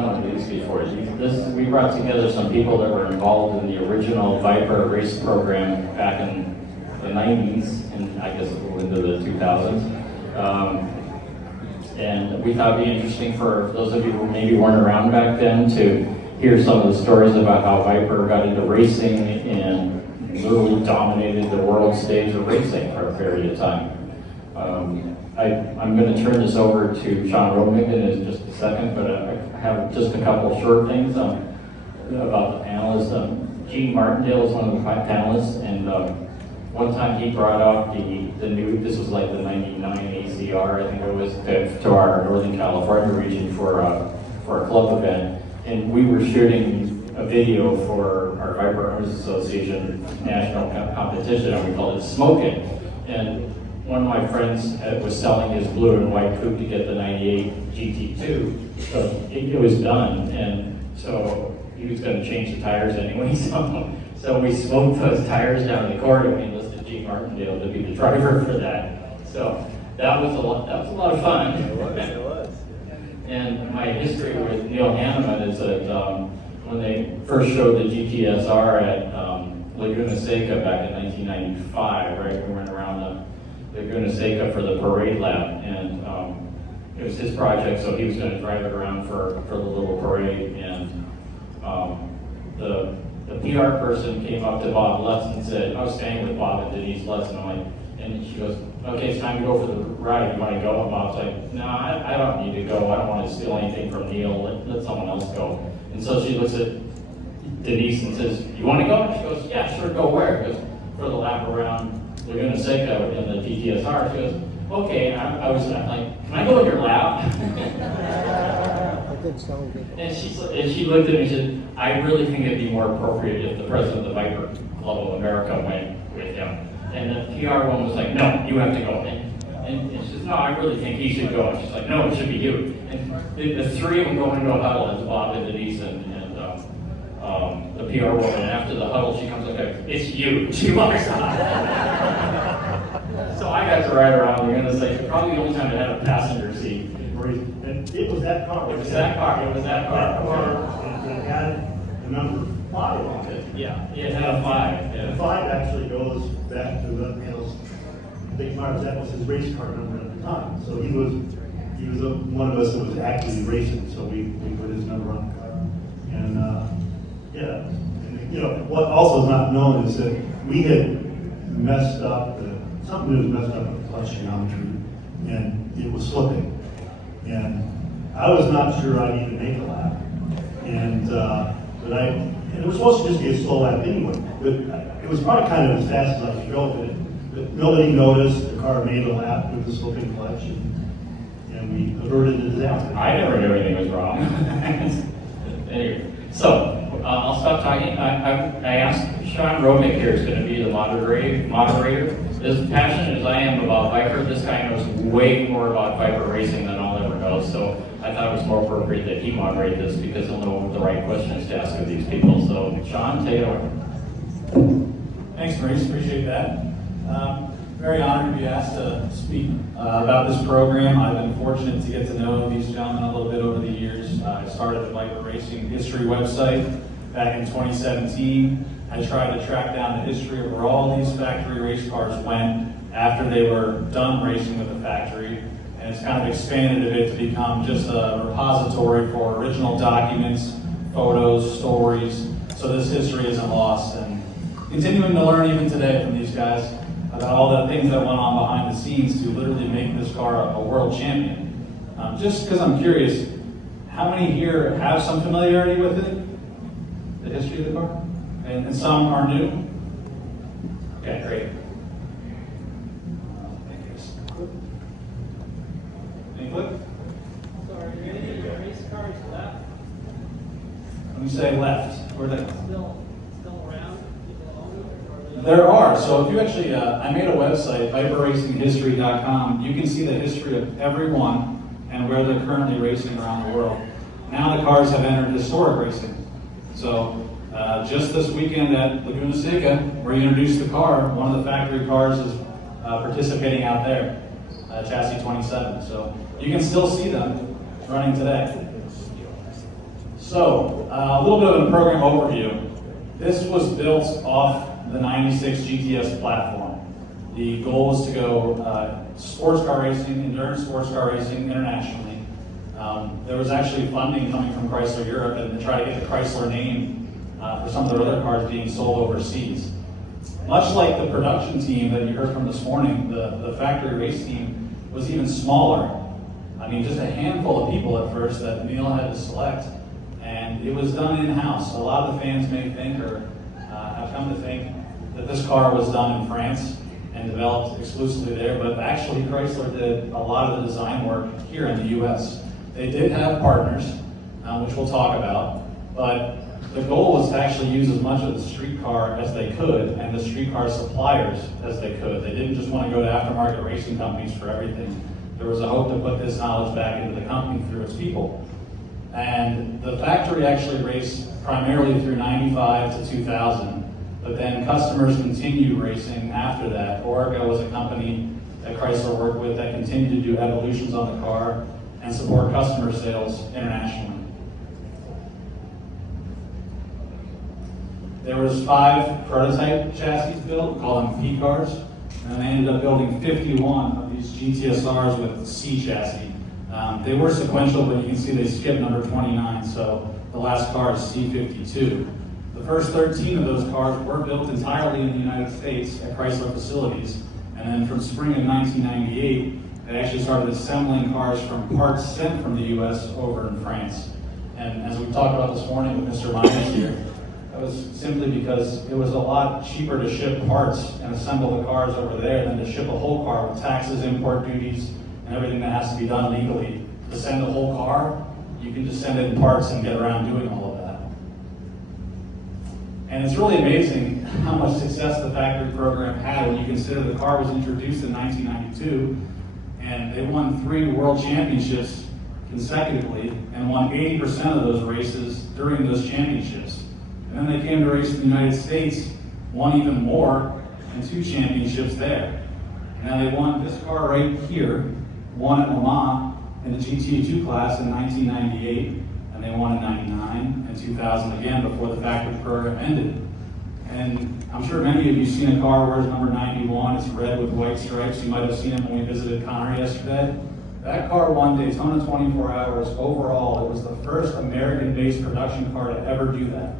done one of these before. We brought together some people that were involved in the original Viper race program back in the 90s, and I guess a little into the 2000s. And we thought it'd be interesting for those of you who maybe weren't around back then to hear some of the stories about how Viper got into racing and literally dominated the world stage of racing for a period of time. I'm going to turn this over to Sean Romick in just a second, but I have just a couple short things about the panelists. Gene Martindale is one of the panelists, and one time he brought out the new, this was like the 99 ACR, I think it was, to our Northern California region for a club event. And we were shooting a video for our Viper Owners Association national competition, and we called it Smoking. And one of my friends was selling his blue and white coupe to get the 98 GT2, so it was done. And so he was going to change the tires anyway, so we smoked those tires down the court, and we enlisted Gene Martindale to be the driver for that. So that was a lot of fun. It was. And my history with Neil Hanneman is that when they first showed the GTS-R at Laguna Seca back in 1995, right, we went around the Laguna Seca for the parade lap, and it was his project, so he was going to drive it around for the little parade. And the PR person came up to Bob Lutz and said, I was staying with Bob and Denise Lutz, and I'm like, and she goes, okay, it's time to go for the ride. You want to go? And Bob's like, no, I don't need to go. I don't want to steal anything from Neil. Let someone else go. And so she looks at Denise and says, you want to go? And she goes, yeah, sure, go where? Because for the lap around Laguna Seca in the GTS-R. She goes, okay. I'm like, can I go in your lap? And she looked at me and said, I really think it'd be more appropriate if the president of the Viper Club of America went with him. And the PR one was like, no, you have to go. And she says, no, I really think he should go. And she's like, no, it should be you. And the three of them go into a huddle, it's Bob and Denise and the PR woman. And after the huddle, she comes up and it's you. She walks out. So I got to ride around. We're going to say, probably the only time it had a passenger seat. It was that car. It was that car. And it had the number 5 on it. Yeah, it had a 5. Yeah. The 5 actually goes back to the Big Myers. That was his race car number at the time. So he was one of us that was actively racing. So we put his number on the car. And yeah, and, you know what also is not known is that we had messed up something was messed up with the clutch geometry, and it was slipping. And I was not sure I'd even make a lap. And and it was supposed to just be a slow lap anyway. But it was probably kind of as fast as I could go. But nobody noticed. The car made a lap with the slipping clutch, and we averted the disaster. I never knew anything was wrong. Anyway, so I'll stop talking. I asked Sean Romick here is going to be the moderator. As passionate as I am about Viper, this guy knows way more about Viper racing than I'll ever know. So I thought it was more appropriate that he moderate this because he'll know the right questions to ask of these people. So Sean, take it over. Thanks, Maurice. Appreciate that. Very honored to be asked to speak about this program. I've been fortunate to get to know these gentlemen a little bit over the years. I started the Viper Racing History website back in 2017. I tried to track down the history of where all these factory race cars went after they were done racing with the factory. And it's kind of expanded a bit to become just a repository for original documents, photos, stories. So this history isn't lost. And continuing to learn even today from these guys about all the things that went on behind the scenes to literally make this car a world champion. Just because I'm curious, how many here have some familiarity with it? The history of the car? And some are new? Okay, great. Any flip? Sorry, are any of your race cars left? When you say left, where are they? Still around? There are. So if you actually, I made a website, viperracinghistory.com. You can see the history of every one and where they're currently racing around the world. Now the cars have entered historic racing. So just this weekend at Laguna Seca, where you introduced the car, one of the factory cars is participating out there, chassis 27. So you can still see them running today. So, a little bit of a program overview. This was built off the 96 GTS platform. The goal was to go sports car racing, endurance sports car racing internationally. There was actually funding coming from Chrysler Europe and to try to get the Chrysler name for some of their other cars being sold overseas. Much like the production team that you heard from this morning, the factory race team was even smaller. I mean, just a handful of people at first that Neil had to select, and it was done in-house. A lot of the fans may think, or have come to think, that this car was done in France and developed exclusively there, but actually Chrysler did a lot of the design work here in the US. They did have partners, which we'll talk about, but the goal was to actually use as much of the street car as they could and the street car suppliers as they could. They didn't just want to go to aftermarket racing companies for everything. There was a hope to put this knowledge back into the company through its people. And the factory actually raced primarily through 95 to 2000, but then customers continued racing after that. Orica was a company that Chrysler worked with that continued to do evolutions on the car and support customer sales internationally. There was 5 prototype chassis built, we call them P cars, and they ended up building 51 of these GTS-Rs with C chassis. They were sequential, but you can see they skipped number 29, so the last car is C52. The first 13 of those cars were built entirely in the United States at Chrysler facilities, and then from spring of 1998, they actually started assembling cars from parts sent from the US over in France. And as we talked about this morning with Mr. Myers here, that was simply because it was a lot cheaper to ship parts and assemble the cars over there than to ship a whole car with taxes, import duties, and everything that has to be done legally. To send a whole car, you can just send in parts and get around doing all of that. And it's really amazing how much success the factory program had when you consider the car was introduced in 1992, and they won 3 world championships consecutively and won 80% of those races during those championships. And then they came to race in the United States, won even more, and 2 championships there. And they won this car right here, won at Le Mans in the GT2 class in 1998, and they won in 99 and 2000 again before the factory program ended. And I'm sure many of you have seen a car where it's number 91, it's red with white stripes. You might have seen it when we visited Connor yesterday. That car won Daytona 24 Hours overall. It was the first American-based production car to ever do that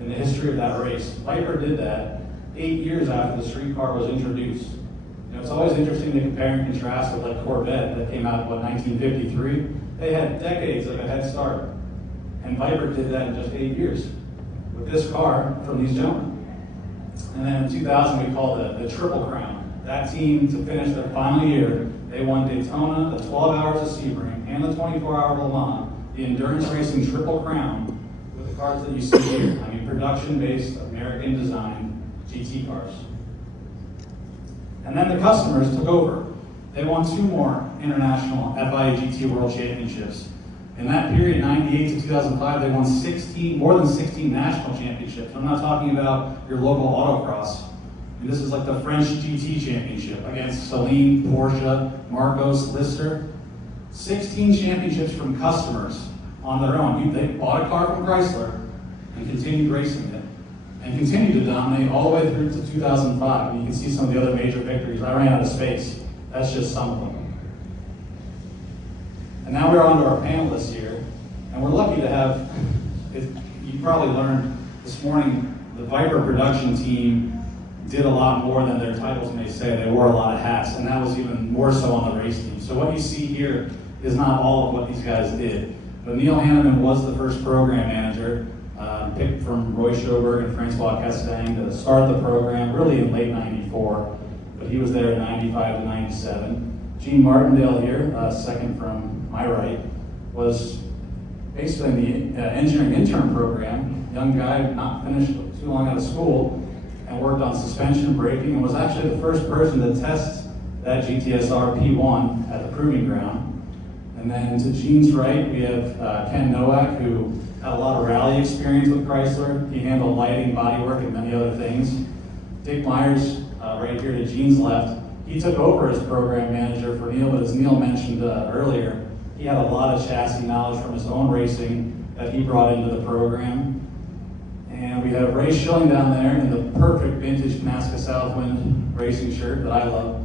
in the history of that race. Viper did that 8 years after the street car was introduced. You know, it's always interesting to compare and contrast with like Corvette that came out in 1953. They had decades of a head start. And Viper did that in just 8 years with this car from these gentlemen. And then in 2000, we called it the Triple Crown. That team, to finish their final year, they won Daytona, the 12 Hours of Sebring, and the 24-hour Le Mans, the endurance racing Triple Crown, with the cars that you see here. I mean, production-based, American-designed GT cars. And then the customers took over. They won 2 more international FIA GT World Championships. In that period, 98 to 2005, they won more than 16 national championships. I'm not talking about your local autocross. And this is like the French GT Championship against Saleen, Porsche, Marcos, Lister. 16 championships from customers on their own. They bought a car from Chrysler and continued racing it. And continued to dominate all the way through to 2005. And you can see some of the other major victories. I ran out of space. That's just some of them. And now we're on to our panelists here. And we're lucky to have, you probably learned this morning, the Viper production team did a lot more than their titles may say. They wore a lot of hats, and that was even more so on the race team. So what you see here is not all of what these guys did. But Neil Hanneman was the first program manager, picked from Roy Schoberg and Francois Castaigne to start the program, really in late 94, but he was there in 95 to 97. Gene Martindale here, second from my right, was basically in the engineering intern program, young guy, not finished too long out of school, and worked on suspension, braking, and was actually the first person to test that GTS-R P1 at the proving ground. And then to Gene's right, we have Ken Nowak, who had a lot of rally experience with Chrysler. He handled lighting, bodywork, and many other things. Dick Myers, right here to Gene's left, he took over as program manager for Neil, but as Neil mentioned earlier, He had a lot of chassis knowledge from his own racing that he brought into the program. And we have Ray Schilling down there in the perfect vintage Nazca Southwind racing shirt that I love.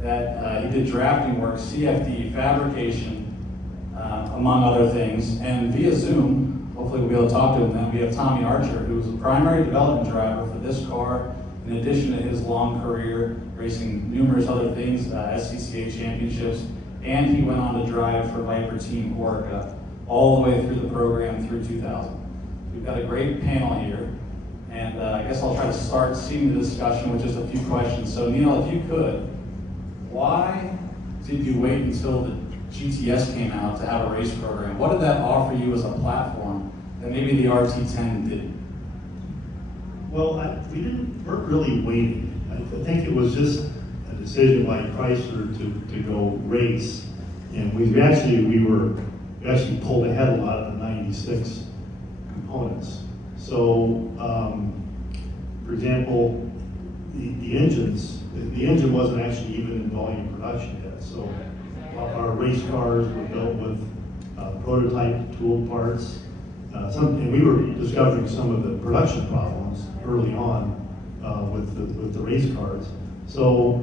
That he did drafting work, CFD, fabrication, among other things. And via Zoom, hopefully we'll be able to talk to him then, we have Tommy Archer, who was the primary development driver for this car, in addition to his long career racing numerous other things, SCCA championships, and he went on to drive for Viper Team Orica all the way through the program through 2000. We've got a great panel here, and I guess I'll try to start seeing the discussion with just a few questions. So Neil, if you could, why did you wait until the GTS came out to have a race program? What did that offer you as a platform that maybe the RT10 didn't? Well, we weren't really waiting. I think it was just a decision by Chrysler to go race. And we actually pulled ahead a lot of the 96 components. So, for example, the engine wasn't actually even in volume production yet. So our race cars were built with prototype tool parts. And we were discovering some of the production problems early on with the race cars. So,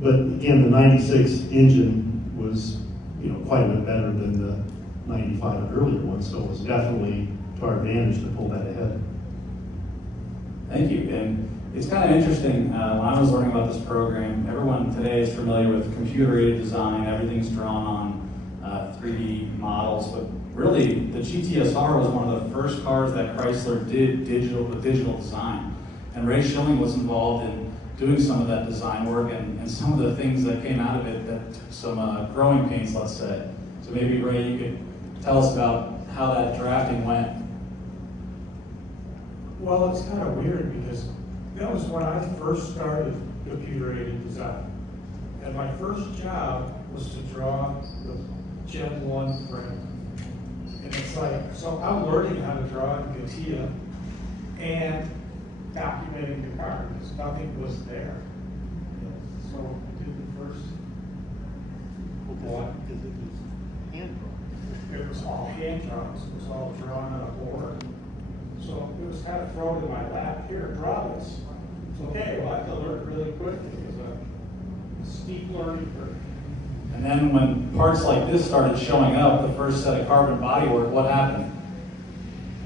but again, the 96 engine was quite a bit better than the 95 and earlier ones, so it was definitely to our advantage to pull that ahead. Thank you. And it's kind of interesting, when I was learning about this program, everyone today is familiar with computer-aided design, everything's drawn on 3D models, but really the GTS-R was one of the first cars that Chrysler did digital design. And Ray Schilling was involved in doing some of that design work and some of the things that came out of it that took some growing pains, let's say. So maybe Ray, you could tell us about how that drafting went. Well, it's kind of weird because that was when I first started computer-aided design. And my first job was to draw the Gen 1 frame. And it's like, so I'm learning how to draw in CATIA and documenting the car because nothing was there. So I did the first one. Because it was hand drawn. It was all hand drawings. It was all drawn on a board. So it was kind of thrown in my lap. Here, draw this. It's okay. Well, I have to learn really quickly. It was a steep learning curve. And then when parts like this started showing up, the first set of carbon bodywork, what happened?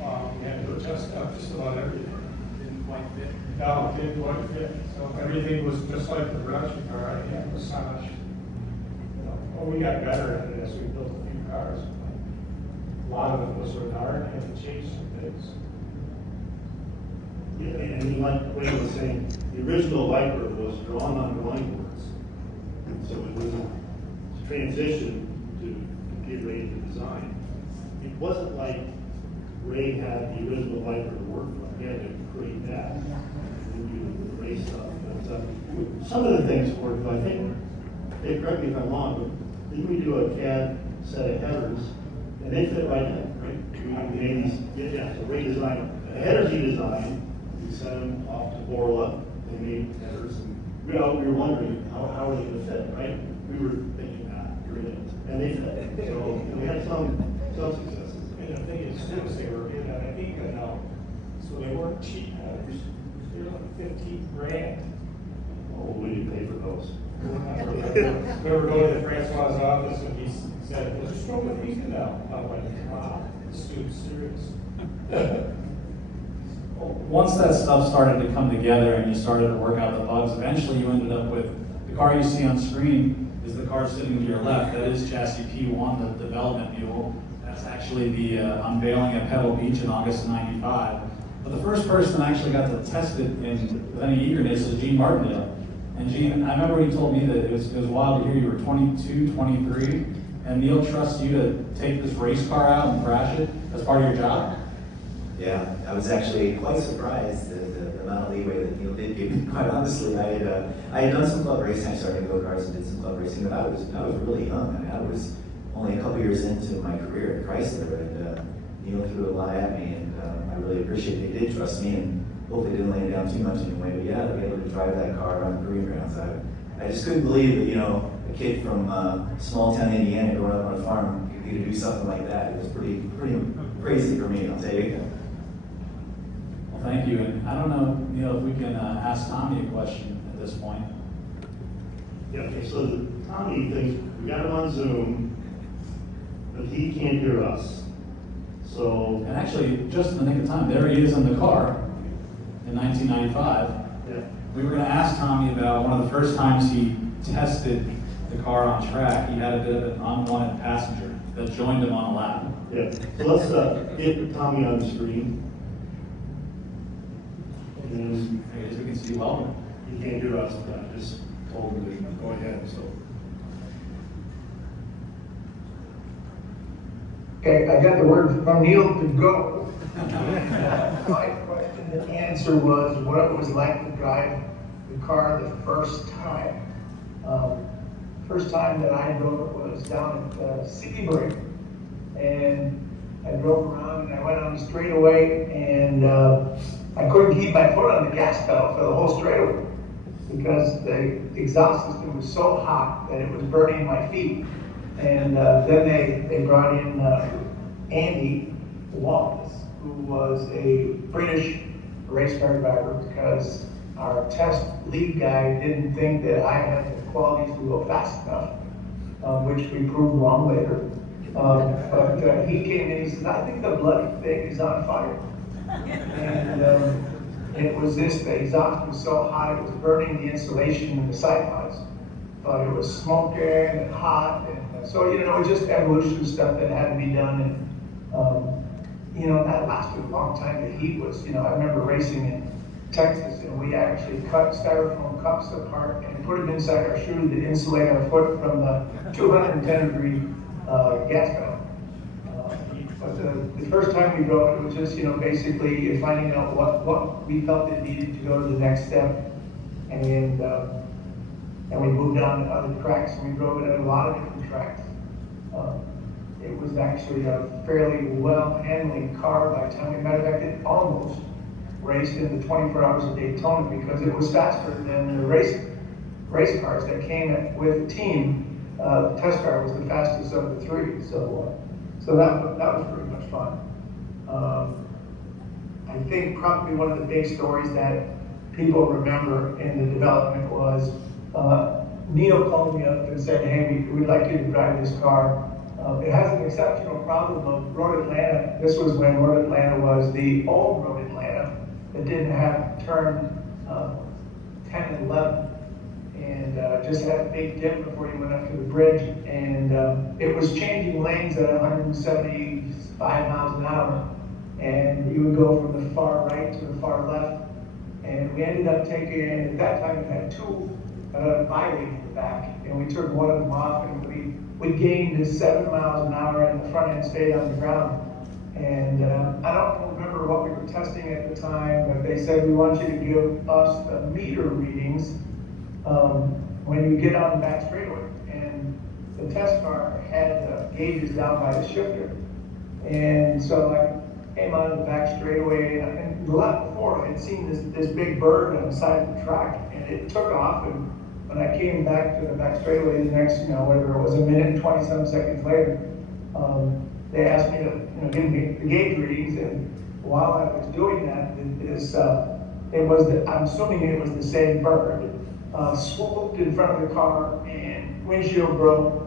We had to adjust up just about everything. Didn't quite fit. No, it didn't quite fit. So everything was just like the production car. I had massage. We got better at it as we built a few cars. A lot of it was Renard. I had to change some things. Yeah, and like Wayne was saying, the original Viper was drawn on drawing boards. So it was a transition to computer-aided design. It wasn't like Ray had the original Viper to work from. He had to create that and do the race stuff. But, some of the things worked, but I think, hey, correct me if I'm wrong, but didn't we do a CAD set of headers and they fit right in, right? We made these, yeah, so Ray designed the headers he designed. We sent them off to Borla, they made headers, and we were wondering how are they going to fit, right? We were thinking here it is, and they fit. So we had some successes. And the thing is, they were in an Inca now, so they weren't cheap headers. They were like 15 grand. Oh, we didn't pay for those. We were going to Francois' office and he said, "Let's just go with Inca now." I'm like, wow, this dude's serious. Once that stuff started to come together and you started to work out the bugs, eventually you ended up with the car you see on screen is the car sitting to your left. That is chassis P1, the development mule. That's actually the unveiling at Pebble Beach in August of '95. But the first person that actually got to test it with any eagerness was Gene Martindale. And Gene, I remember he told me that it was wild to hear you were 22, 23, and Neil trusts you to take this race car out and crash it as part of your job? Yeah, I was actually quite surprised at the amount of leeway that Neil did give me. Quite honestly, I had done some club racing. I started to go karts and did some club racing, but I was really young. I mean, I was only a couple years into my career at Chrysler, and Neil threw a lot at me, and I really appreciate they did trust me, and hopefully didn't lay it down too much anyway. But yeah, to be able to drive that car around the proving grounds, I just couldn't believe that a kid from small town Indiana growing up on a farm to do something like that. It was pretty crazy for me, I'll tell you. Well, thank you. And I don't know, Neil, if we can ask Tommy a question at this point. Yeah, okay, so Tommy thinks, we got him on Zoom, but he can't hear us. So, And actually, just in the nick of time, there he is in the car in 1995. yeah, We were going to ask Tommy about one of the first times he tested the car on track. He had a bit of an unwanted passenger that joined him on a lap. yeah. So let's get Tommy on the screen. And As we can see, well, he can't hear us, but I just told him to go ahead, so. Okay, I got the word from Neil to go. My question and answer was what it was like to drive the car the first time. First time that I drove it was down at City Break. And I drove around and I went on the straightaway and I couldn't keep my foot on the gas pedal for the whole straightaway because the exhaust system was so hot that it was burning my feet. And then they brought in Andy Wallace, who was a British race car driver, because our test lead guy didn't think that I had the qualities to go fast enough, which we proved wrong later. But he came in, he says, I think the bloody thing is on fire. And it was this, the exhaust was so hot, it was burning the insulation in the side pods. But it was smoking and hot, and so, it was just evolution stuff that had to be done. And, that lasted a long time. The heat was, I remember racing in Texas, and we actually cut styrofoam cups apart and put them inside our shoe to insulate our foot from the 210-degree gas pedal. But the first time we drove it was just, basically finding out what we felt it needed to go to the next step. And we moved on to other tracks, and we drove it at a lot of different tracks. It was actually a fairly well-handling car by the time we met. In fact, it almost raced in the 24 Hours of Daytona because it was faster than the race cars that came with the team. The test car was the fastest of the three, so that was pretty much fun. I think probably one of the big stories that people remember in the development was Neil called me up and said, hey, we'd like you to drive this car. It has an exceptional problem of Road Atlanta. This was when Road Atlanta was the old Road Atlanta that didn't have turn 10 and 11. And just had a big dip before you went up to the bridge. And it was changing lanes at 175 miles an hour. And you would go from the far right to the far left. And we ended up taking, at that time it had two byways in the back, and we took one of them off, and we gained 7 miles an hour, and the front end stayed on the ground. And I don't remember what we were testing at the time, but they said, we want you to give us the meter readings when you get on the back straightaway. And the test car had gauges down by the shifter. And so I came on the back straightaway, and the lap before I had seen this big bird on the side of the track, and it took off. And when I came back to the back straightaway, the next, whatever it was, a minute and 27 seconds later, they asked me to give me the gauge readings. And while I was doing that, I'm assuming it was the same bird, swooped in front of the car and windshield broke.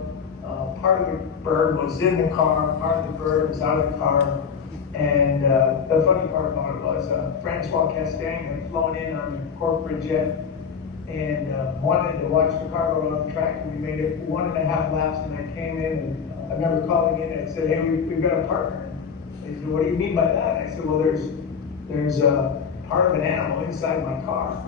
Part of the bird was in the car, part of the bird was out of the car. And the funny part about it was Francois Castaigne had flown in on the corporate jet and wanted to watch the car go around the track, and we made it 1.5 laps, and I came in, and I remember calling in and I said, hey, we've got a partner. They said, what do you mean by that? I said, well, there's a part of an animal inside my car.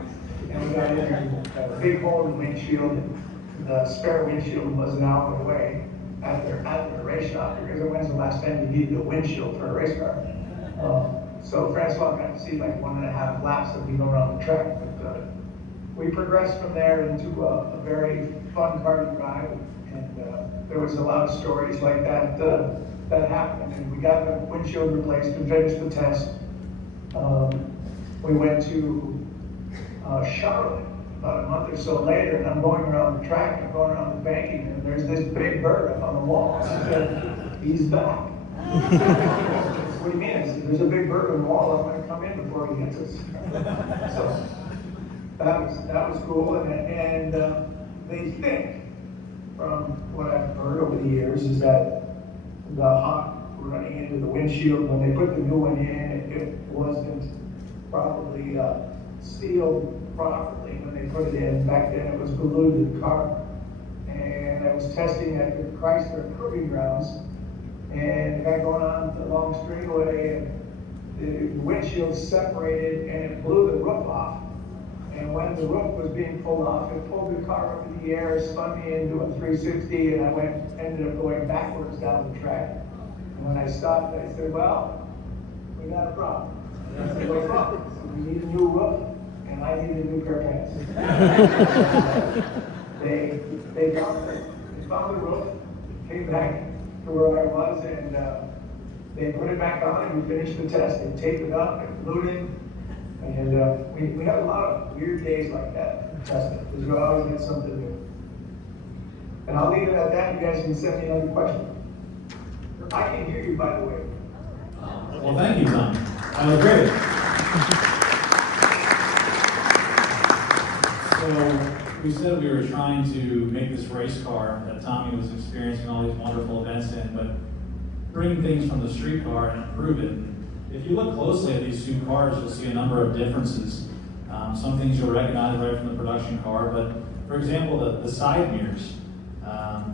And we got in there, a big hole in the windshield, and the spare windshield was an hour away at the race shop, because when's the last time you needed a windshield for a race car? So Francois got to see like 1.5 laps of me go around the track. But we progressed from there into a very fun car to drive, and there was a lot of stories like that that happened. And we got the windshield replaced and finished the test. We went to Charlotte about a month or so later, and I'm going around the track, I'm going around the banking, and there's this big bird up on the wall. I said, he's back. What do you mean? I said, there's a big bird on the wall, I'm gonna come in before he hits us. So that was cool, and they think, from what I've heard over the years, is that the hot running into the windshield, when they put the new one in, it wasn't probably sealed properly when they put it in. Back then it was glued to the car. And I was testing at the Chrysler Proving Grounds, and I got going on the long straightaway, and the windshield separated and it blew the roof off. And when the roof was being pulled off, it pulled the car up in the air, spun me into a 360, and I ended up going backwards down the track. And when I stopped, I said, well, we got a problem. And I said, what's wrong? I said, we need a new roof, and I need a new pair of pants. They found the roof, came back to where I was, and they put it back on, and we finished the test. They taped it up, and glued it, and we had a lot of weird days like that testing, because we always get something new. And I'll leave it at that. You guys can send me another question. I can hear you, by the way. Well, thank you, Tom. That was great. So we said we were trying to make this race car that Tommy was experiencing all these wonderful events in, but bring things from the street car and improve it. And if you look closely at these two cars, you'll see a number of differences. Some things you'll recognize right from the production car, but for example, the side mirrors.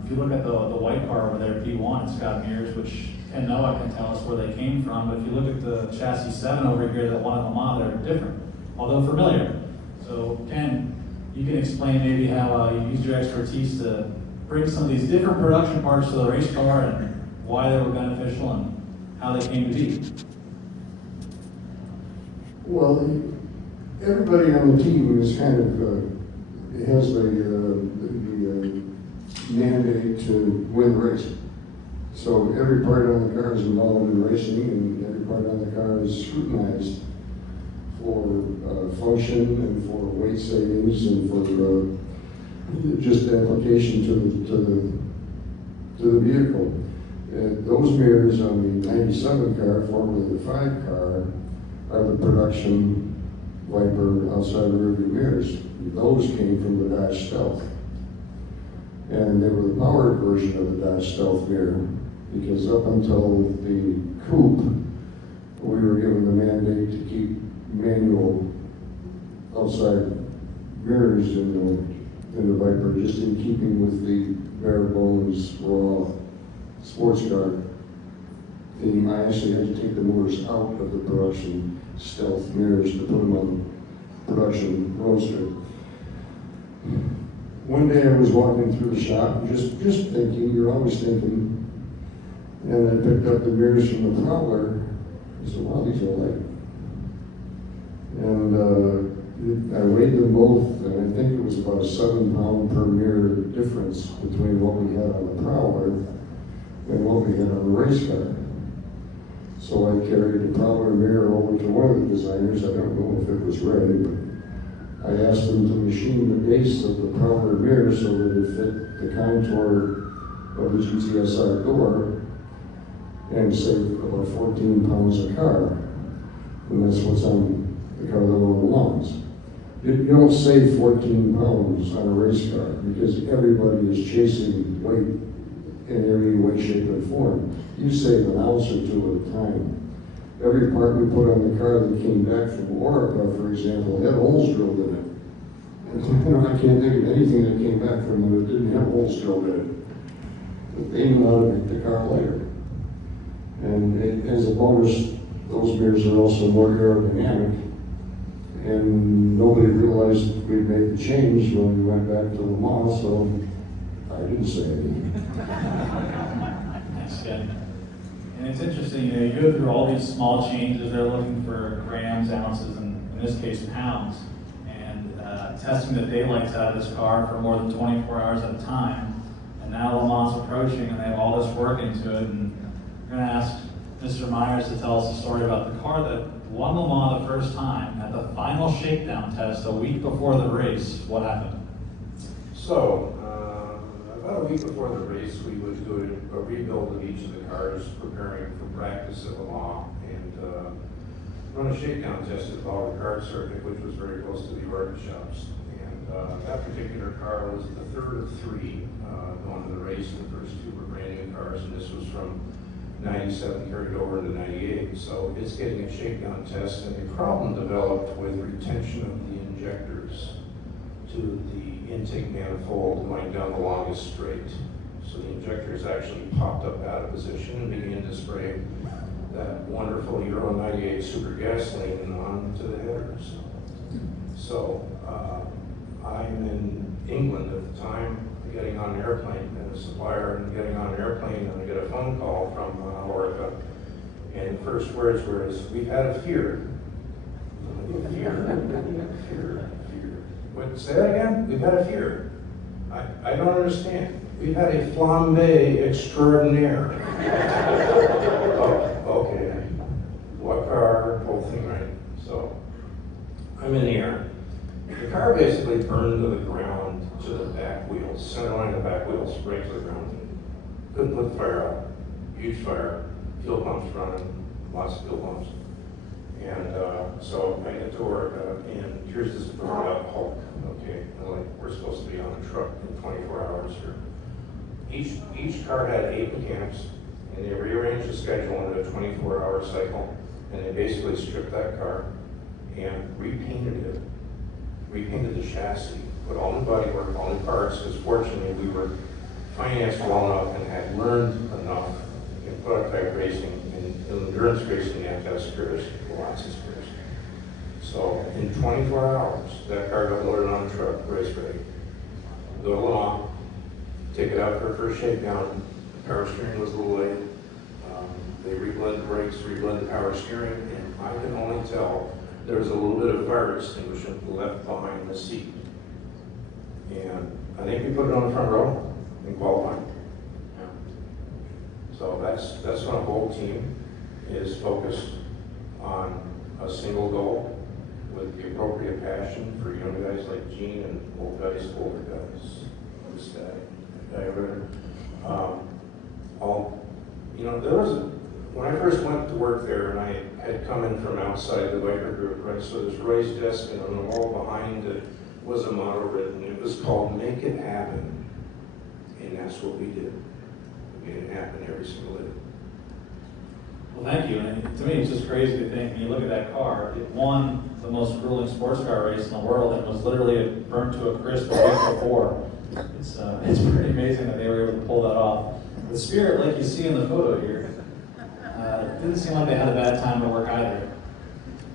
If you look at the white car over there, P1, it's got mirrors, which Ken Noah can tell us where they came from, but if you look at the chassis 7 over here that won at Le Mans, they're different, although familiar. So Ken, you can explain maybe how you used your expertise to bring some of these different production parts to the race car and why they were beneficial and how they came to be. Well, everybody on the team is kind of has the mandate to win the race. So every part on the car is involved in racing, and every part on the car is scrutinized for function and for weight savings and for just application to the vehicle. Those mirrors on the 97 car, formerly the 5 car, are the production Viper outside rearview mirrors. Those came from the Dodge Stealth. And they were the powered version of the Dodge Stealth mirror, because up until the coupe, we were given the mandate to keep manual outside mirrors in the Viper, just in keeping with the bare bones, raw sports car theme. I actually had to take the motors out of the production Stealth mirrors to put them on production Roadster. One day I was walking through the shop and just thinking, you're always thinking, and I picked up the mirrors from the Prowler. I said, wow, these are light. And I weighed them both, and I think it was about a 7-pound per mirror difference between what we had on the Prowler and what we had on the race car. So I carried the Prowler mirror over to one of the designers. I don't know if it was ready, but I asked them to machine the base of the Prowler mirror so that it fit the contour of the GTS-R door and save about 14 pounds a car. And that's what's on the car that one belongs. You don't save 14 pounds on a race car because everybody is chasing weight in every way, shape, and form. You save an ounce or two at a time. Every part we put on the car that came back from Orica, for example, had holes drilled in it. And I can't think of anything that came back from it that didn't have holes drilled in it. But they knew how to make the car lighter. And as a bonus, those mirrors are also more aerodynamic. And nobody realized we'd made the change when we went back to Le Mans, so I didn't say anything. Thanks, Ken. And it's interesting, you go through all these small changes. They're looking for grams, ounces, and in this case, pounds. And testing the daylights out of this car for more than 24 hours at a time. And now Le Mans approaching, and they have all this work into it. And we're going to ask Mr. Myers to tell us a story about the car that won Le Mans the first time at the final shakedown test a week before the race. What happened? So, about a week before the race, we would do a rebuild of each of the cars, preparing for practice at Le Mans, and run a shakedown test at the Kart circuit, which was very close to the Orca shops. And that particular car was the third of three going to the race. The first two were brand new cars, and this was from 97 carried over into 98. So it's getting a shakedown test, and a problem developed with retention of the injectors to the intake manifold going down the longest straight. So the injectors actually popped up out of position and began to spray that wonderful Euro 98 super gasoline onto the headers. So I'm in England at the time, getting on an airplane at a Supplier, and getting on an airplane, and I get a phone call from Orca, and the first words were, "We've had a fear." Fear. Wait, say that again? We've had a fear. I don't understand. We've had a flambe extraordinaire. Oh, okay. What car? Whole thing, right? So I'm in the air. The car basically burned to the ground, to the back wheels, center line of the back wheels, right to the ground. Couldn't put the fire out. Huge fire. Fuel pumps running. Lots of fuel pumps. And so I get to work, and here's this burned out Hulk. Okay, and like we're supposed to be on a truck in 24 hours here. Each car had 8 mechanics, and they rearranged the schedule into a 24-hour cycle, and they basically stripped that car and repainted it. Repainted the chassis, put all new bodywork, all new parts, because fortunately we were financed well enough and had learned enough in prototype racing and endurance racing. You have to have spares, lots of spares. So in 24 hours, that car got loaded on a truck, race ready. Go to Le Mans, take it out for a first shakedown. The power steering was a little late. They reblend the brakes, reblend the power steering, and I can only tell there was a little bit of fire extinguisher left behind the seat. And I think we put it on the front row in qualifying. Yeah. So that's when a whole team is focused on a single goal with the appropriate passion for young guys like Gene and old guys, older guys. This guy, there was when I first went to work there, and I had come in from outside the Viper group, right? So there's raised desk, and on the wall behind it was a motto written. It was called "Make It Happen," and that's what we did. We made it happen every single day. Well, thank you. And to me, it's just crazy to think when you look at that car, it won the most grueling sports car race in the world and was literally burnt to a crisp a week before. It's pretty amazing that they were able to pull that off. The Spirit, like you see in the photo here, didn't seem like they had a bad time at work either.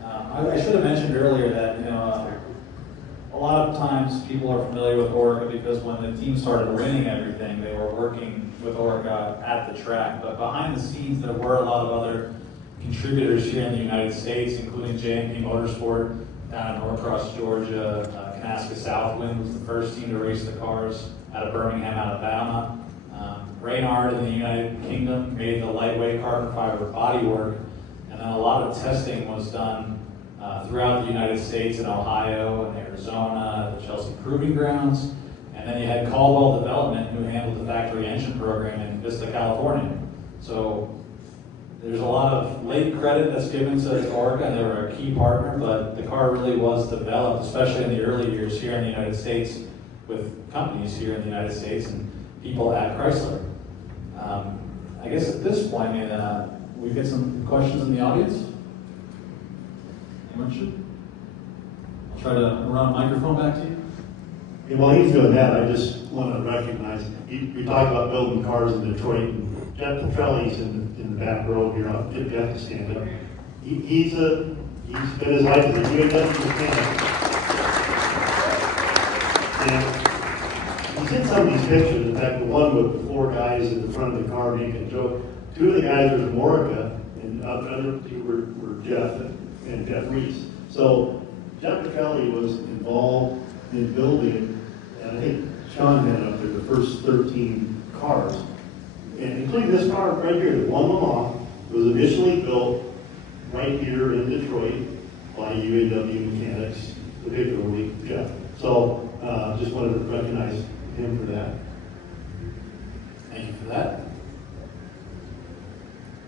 I should have mentioned earlier that a lot of times people are familiar with Orca because when the team started winning everything, they were working with Orca at the track. But behind the scenes, there were a lot of other contributors here in the United States, including J&P Motorsport down in Norcross, Georgia. Canasca Southwind was the first team to race the cars out of Birmingham, Alabama. Reynard in the United Kingdom made the lightweight carbon fiber bodywork, and then a lot of testing was done throughout the United States in Ohio and Arizona, the Chelsea Proving Grounds, and then you had Caldwell Development who handled the factory engine program in Vista, California. So there's a lot of late credit that's given to Orca, and they were a key partner, but the car really was developed, especially in the early years here in the United States, with companies here in the United States and people at Chrysler. I guess at this point, we get some questions in the audience. Anyone should? I'll try to run a microphone back to you. Yeah, while he's doing that, I just want to recognize, you talk about building cars in Detroit, and Jeff Petrelli's in the back row here. I'll get Jeff to stand up. He's been as high as a UAW mechanic. And he's in some of these pictures. In fact, the one with the 4 guys in the front of the car making a joke. 2 of the guys were from Orca, and the other 2 were Jeff and Jeff Reese. So Jeff Petrelli was involved in building, and I think Sean had up there the first 13 cars, and including this car right here, the one Le Mans, It was initially built right here in Detroit by UAW mechanics, particularly, yeah. So, just wanted to recognize him for that. Thank you for that.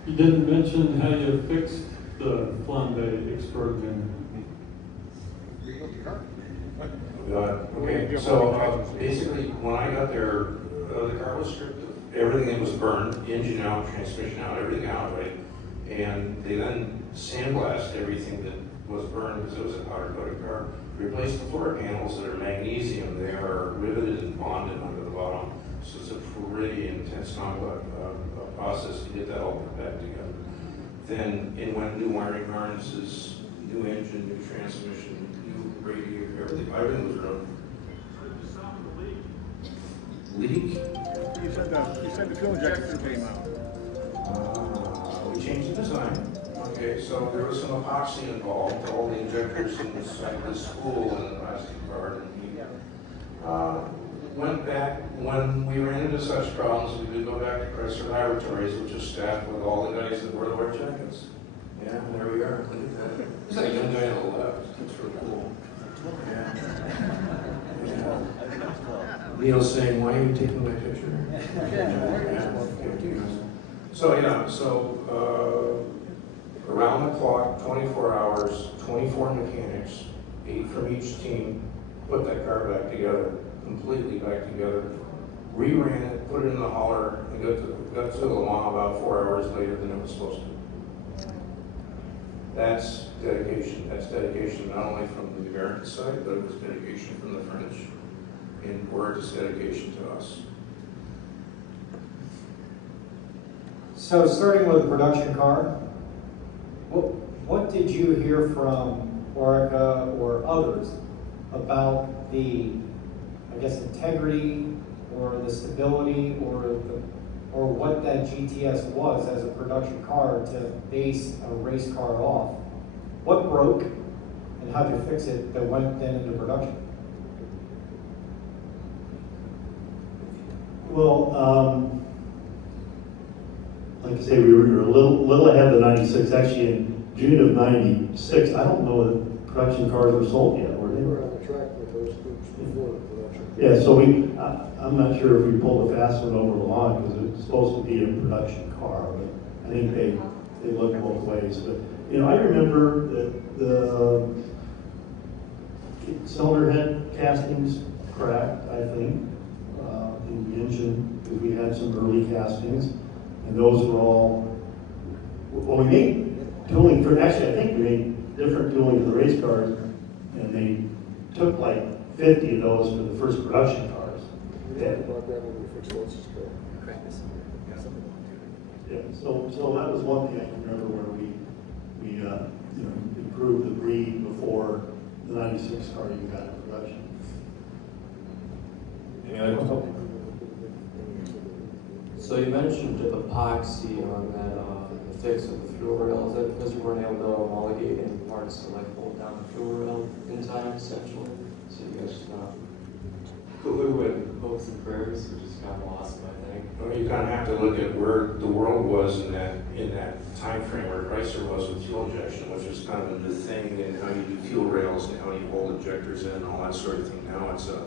You didn't mention how you fixed the Flambe explosion. Okay, so basically, when I got there, the car was stripped of everything that was burned, engine out, transmission out, everything out, right? And they then sandblasted everything that was burned because it was a powder-coated car. Replaced the floor panels that are magnesium. They are riveted and bonded under the bottom. So it's a pretty intense process to get that all put back together. Then in went new wiring harnesses, new engine, new transmission, new radiator, everything was run. Leak? You said the fuel injection came out. We changed the design. Okay, so there was some epoxy involved, all the injectors inside the spool and the plastic part. And we went back, when we ran into such problems, we did go back to Chrysler Laboratories, which is staffed with all the guys that wore the white jackets. Yeah, and there we are. Look at that. There's that young guy on the left. That's really cool. Yeah. Neil's saying, why are you taking my picture? So around the clock, 24 hours, 24 mechanics, 8 from each team, put that car back together, completely back together, reran it, put it in the hauler, and got to Le Mans about 4 hours later than it was supposed to. That's dedication. That's dedication not only from the American side, but it was dedication from the French. And word is dedication to us. So starting with the production car, what did you hear from Orica or others about the, I guess, integrity or the stability or what that GTS was as a production car to base a race car off? What broke and how did you fix it that went then into production? Well, like I say, we were a little ahead of the 96. Actually, in June of 96, I don't know that production cars were sold yet, were they? We were on the track with those groups before the production. Yeah, so I'm not sure if we pulled a fast one over the line because it's supposed to be a production car, but I think they look both ways. But, you know, I remember that the cylinder head castings cracked, I think, in the engine, because we had some early castings, and those were all, well, we made tooling for, actually, I think we made different tooling for the race cars, and they took like 50 of those for the first production cars. We talked about that when we fixed Lotus' car. Yeah, so that was one thing I can remember where we improved the breed before the 96 car even got in production. Any other questions? So you mentioned epoxy on that fix of the fuel rail. Is that because you weren't able to homologate any parts to like hold down the fuel rail in time, essentially? So you guys just got glue and hopes and prayers, which just got lost, I think. Well, you kind of have to look at where the world was in that time frame where Chrysler was with fuel injection, which is kind of a new thing, and how you do fuel rails and how you hold injectors in and all that sort of thing. Now it's a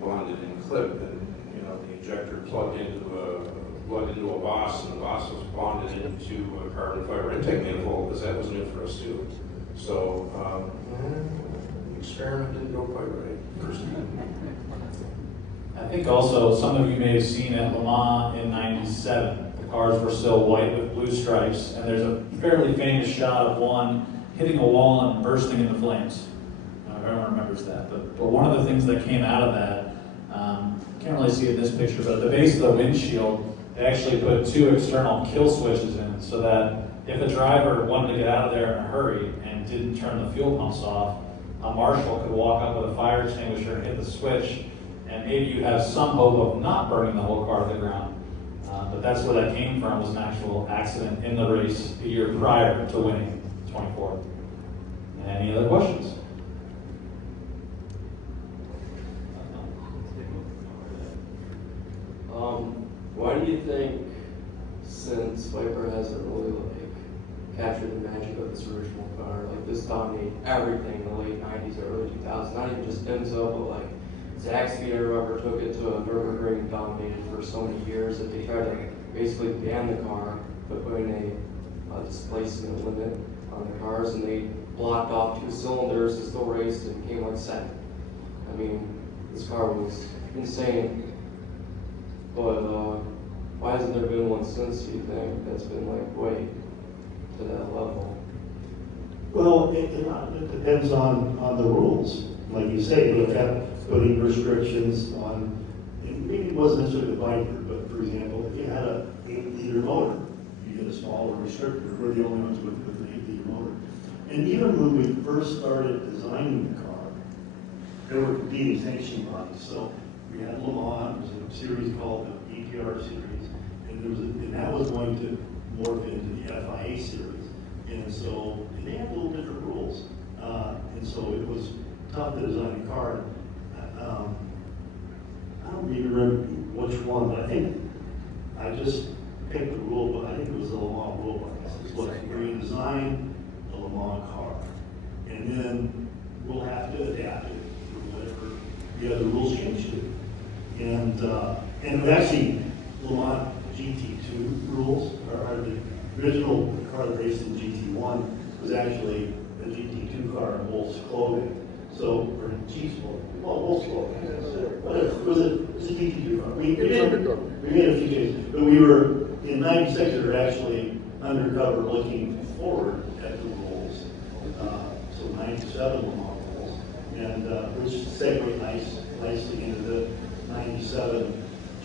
bonded in clip, and you know the injector plugged into a boss, and the boss was bonded into a carbon fiber intake manifold because that was new for us too. So the experiment didn't go quite right first time. I think also some of you may have seen at Le Mans in '97, the cars were still white with blue stripes, and there's a fairly famous shot of one hitting a wall and bursting into flames. Everyone remembers that, but one of the things that came out of that, can't really see it in this picture, but at the base of the windshield, they actually put 2 external kill switches in so that if a driver wanted to get out of there in a hurry and didn't turn the fuel pumps off, a marshal could walk up with a fire extinguisher and hit the switch, and maybe you have some hope of not burning the whole car to the ground. But that's where that came from, was an actual accident in the race a year prior to winning 24. Any other questions? Why do you think since Viper hasn't really like captured the magic of this original car. Like this dominated everything in the late 90s, early 2000s. Not even just Enzo, but like Zaxby or whoever took it to a Nürburgring and dominated for so many years that they tried to basically ban the car by putting a displacement limit on the cars, and they blocked off 2 cylinders and still raced and came like second. I mean, this car was insane. But why hasn't there been one since, do you think, that's been like way to that level? Well, it depends on the rules. Like you say, they kept putting restrictions on, and maybe it wasn't necessarily the Viper, but for example, if you had a 8-liter motor, you get a smaller restrictor. We're the only ones with an 8-liter motor. And even when we first started designing the car, there were competing sanctioning bodies. So we had Le Mans, there was a series called the EPR series, and that was going to morph into the FIA series. And so they had little different rules. And so it was tough to design a car. I don't even remember which one, but I think I just picked the rule book. I think it was the Le Mans rule book. I said, look, we're going to design a Le Mans car, and then we'll have to adapt it for whatever the other rules change to. And actually, Le Mans GT2 rules are the original car that raced in GT1 was actually a GT2 car in Wolf's clothing. So, or Chief's clothing. Well, Wolf's clothing. Whatever. It was a GT2 car. We made a few changes, but we were in '96. We were actually undercover looking forward at the rules. So '97 Le Mans rules, and which segued nicely into the '97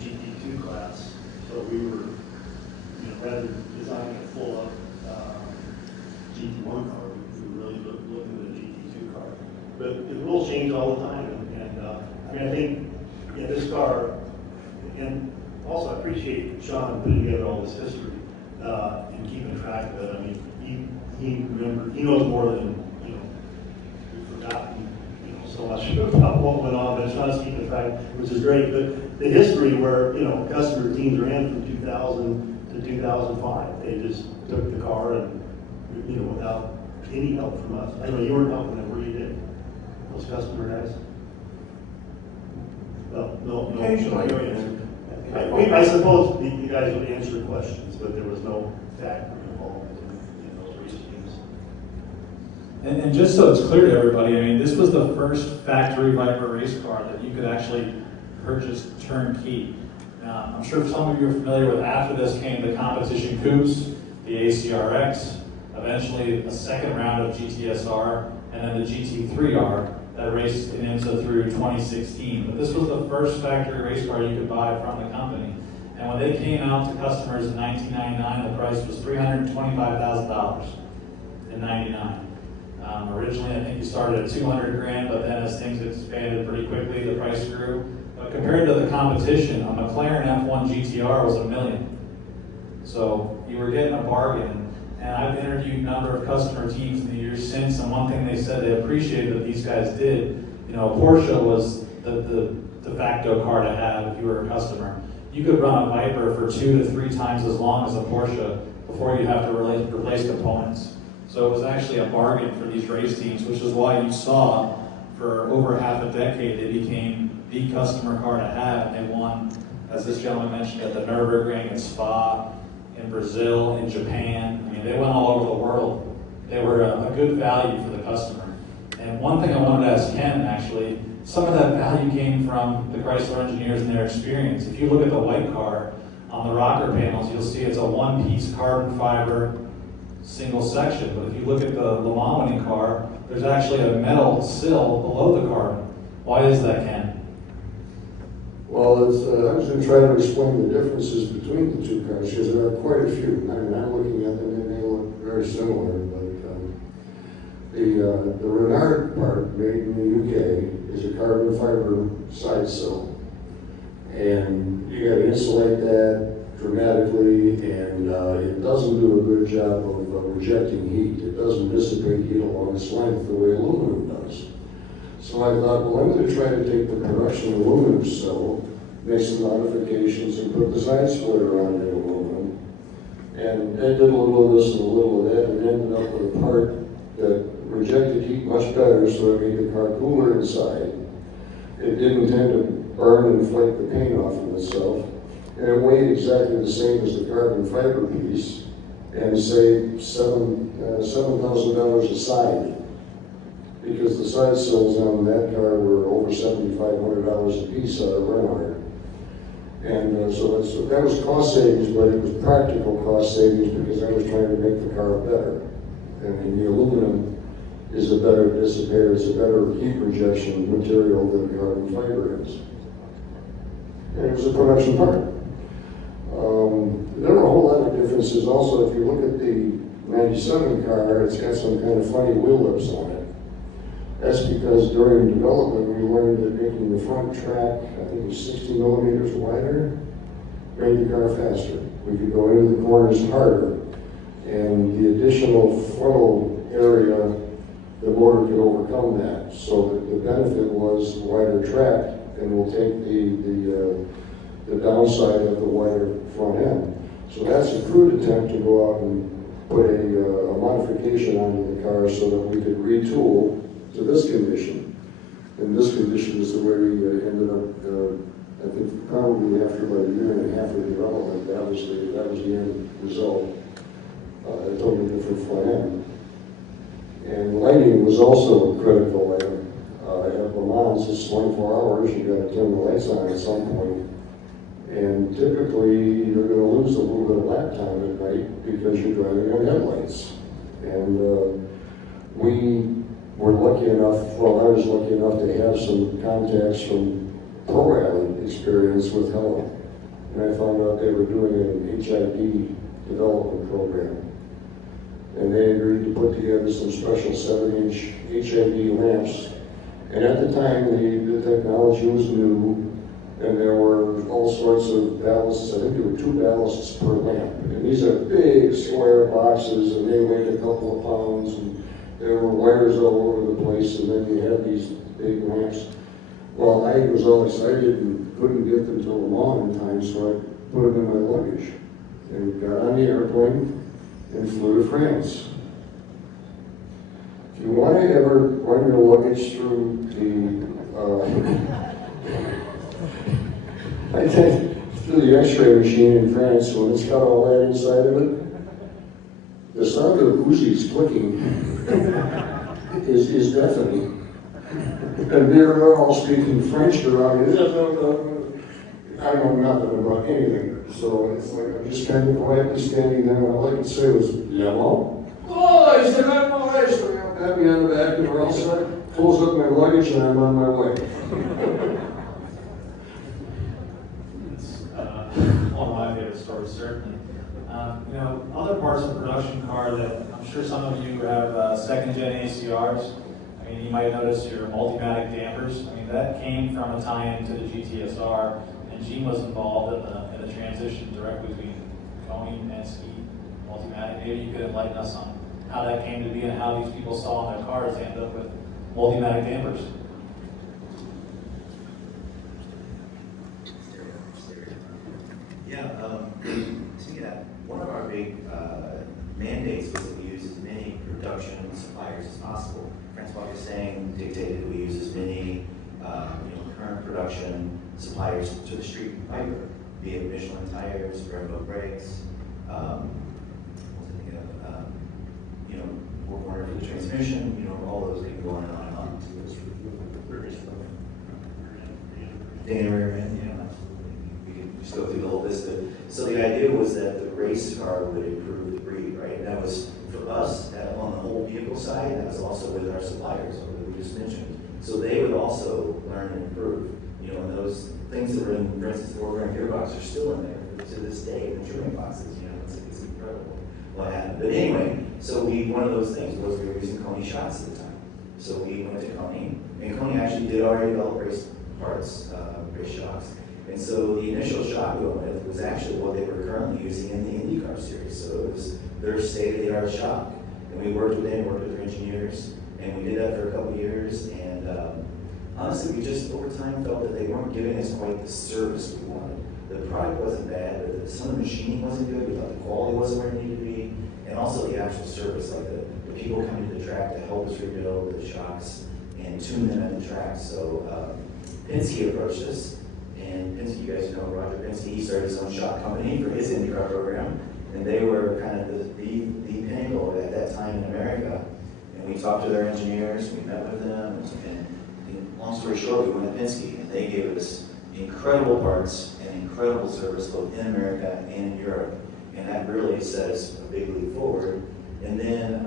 GT2 class. So we were, rather than designing a full-up GT1 car, we were really looking at a GT2 car. But the rules change all the time, I think this car, and also I appreciate Sean putting together all this history and keeping track of it. I mean, he knows more than we've forgotten so much about what went on, but Sean's keeping track, which is great. But the history where customer teams ran from 2000 to 2005, they just took the car and without any help from us. I know you weren't helping them, were you? Did those customer guys? Well, no. I suppose the guys would answer questions, but there was no factory involvement in those race teams. And just so it's clear to everybody, I mean, this was the first factory Viper race car that you could actually purchase turnkey. I'm sure some of you are familiar with, after this came the competition coupes, the ACRX, eventually a second round of GTS-R, and then the GT3R that raced in IMSA through 2016. But this was the first factory race car you could buy from the company. And when they came out to customers in 1999, the price was $325,000 in '99. Originally, I think you started at $200,000, but then as things expanded pretty quickly, the price grew. But compared to the competition, a McLaren F1 GTR was $1 million. So you were getting a bargain. And I've interviewed a number of customer teams in the years since, and one thing they said they appreciated that these guys did, Porsche was the de facto car to have if you were a customer. You could run a Viper for 2 to 3 times as long as a Porsche before you have to replace components. So it was actually a bargain for these race teams, which is why you saw for over half a decade they became the customer car to have, and they won, as this gentleman mentioned, at the Nürburgring, in Spa, in Brazil, in Japan. I mean, they went all over the world. They were a good value for the customer. And one thing I wanted to ask Ken, actually, some of that value came from the Chrysler engineers and their experience. If you look at the white car, on the rocker panels, you'll see it's a one-piece carbon fiber single section. But if you look at the Le Mans winning car, there's actually a metal sill below the carbon. Why is that, Ken? Well, I was going to try to explain the differences between the two cars, because there are quite a few. I mean, I'm looking at them and they look very similar, but the Renard part made in the UK is a carbon fiber side sill. And you got to insulate that dramatically, and it doesn't do a good job of rejecting heat. It doesn't dissipate heat along its length the way aluminum does. So I thought, well, I'm going to try to take the production aluminum sill, make some modifications, and put the side splitter on in aluminum. And Ed did a little of this and a little of that, and ended up with a part that rejected heat much better, so it made the car cooler inside. It didn't tend to burn and flake the paint off of itself. And it weighed exactly the same as the carbon fiber piece, and saved $7,000 a side. Because the side sills on that car were over $7,500 a piece out of Renard. And so that was cost savings, but it was practical cost savings because I was trying to make the car better. And the aluminum is a better dissipator, it's a better heat rejection material than carbon fiber is. And it was a production part. There were a whole lot of differences. Also, if you look at the 97 car, it's got some kind of funny wheel lips on it. That's because during development, we learned that making the front track, I think it was 60 millimeters wider, made the car faster. We could go into the corners harder, and the additional frontal area, the motor could overcome that. So the benefit was wider track, and we'll take the downside of the wider front end. So that's a crude attempt to go out and put a modification onto the car so that we could retool to this condition. And this condition is the way we ended up, I think probably after about a year and a half of development, that was the end result. A totally different front end. And lighting was also a critical item. At Le Mans, it's 24 hours, you gotta turn the lights on at some point. And typically, you're gonna lose a little bit of lap time at night because you're driving on headlights. And we were lucky enough, well, I was lucky enough to have some contacts from Pro Rally experience with Helen. And I found out they were doing an HID development program. And they agreed to put together some special 7-inch HID lamps. And at the time, the technology was new, and there were all sorts of ballasts. I think there were 2 ballasts per lamp. And these are big square boxes, and they weighed a couple of pounds, and there were wires all over the place, and then you had these big lamps. Well, I was all excited and couldn't get them to Le Mans in time, so I put them in my luggage. And got on the airplane and flew to France. If you want to ever run your luggage through I think through the X-ray machine in France, when it's got all that inside of it, the sound of Uzis clicking is deafening. And they're all speaking French around me. I know nothing about anything. So it's like I'm just kind of quietly standing there, and all I could say was, "Yellow." Oh, I said, "I'm all right." So they pat me on the back, and we're all set. Close up my luggage, and I'm on my way. It's one of my favorite stories, certainly. Other parts of the production car that I'm sure some of you have second-gen ACRs. I mean, you might notice your multimatic dampers. I mean, that came from a tie-in to the GTS-R, and Gene was involved in the transition directly between Coney and Ski multimatic. Maybe you could enlighten us on how that came to be and how these people saw on their cars they end up with multimatic dampers. Yeah, one of our big mandates was that we use as many production suppliers as possible. Francois Castaing dictated we use as many current production suppliers to the street Viper, be it Michelin tires, Brembo brakes, Warner for the transmission, all those can go on and on and on. Dana, we can just go through the whole list. So the idea was that the race car would improve the breed, right? And that was for us on the whole vehicle side. That was also with our suppliers that we just mentioned. So they would also learn and improve. And those things that were in, for instance, the 4-gram gearbox are still in there to this day. The trimming boxes, it's incredible what happened. But anyway, so one of those things was we were using Coney shocks at the time. So we went to Coney, and Coney actually did already develop race parts, race shocks. And so the initial shock we went with was actually what they were currently using in the IndyCar series. So it was their state-of-the-art shock. And we worked with them, worked with their engineers, and we did that for a couple of years. And honestly, we just over time felt that they weren't giving us quite the service we wanted. the product wasn't bad, but some of the machining wasn't good. We thought the quality wasn't where it needed to be, and also the actual service, like the people coming to the track to help us rebuild the shocks and tune them at the track. So Penske approached us, and Penske, you guys know Roger Penske, he started his own shock company for his IndyCar program, and they were kind of the pinnacle at that time in America. And we talked to their engineers, we met with them, and long story short, we went to Penske, and they gave us incredible parts and incredible service both in America and in Europe, and that really set us a big leap forward. And then,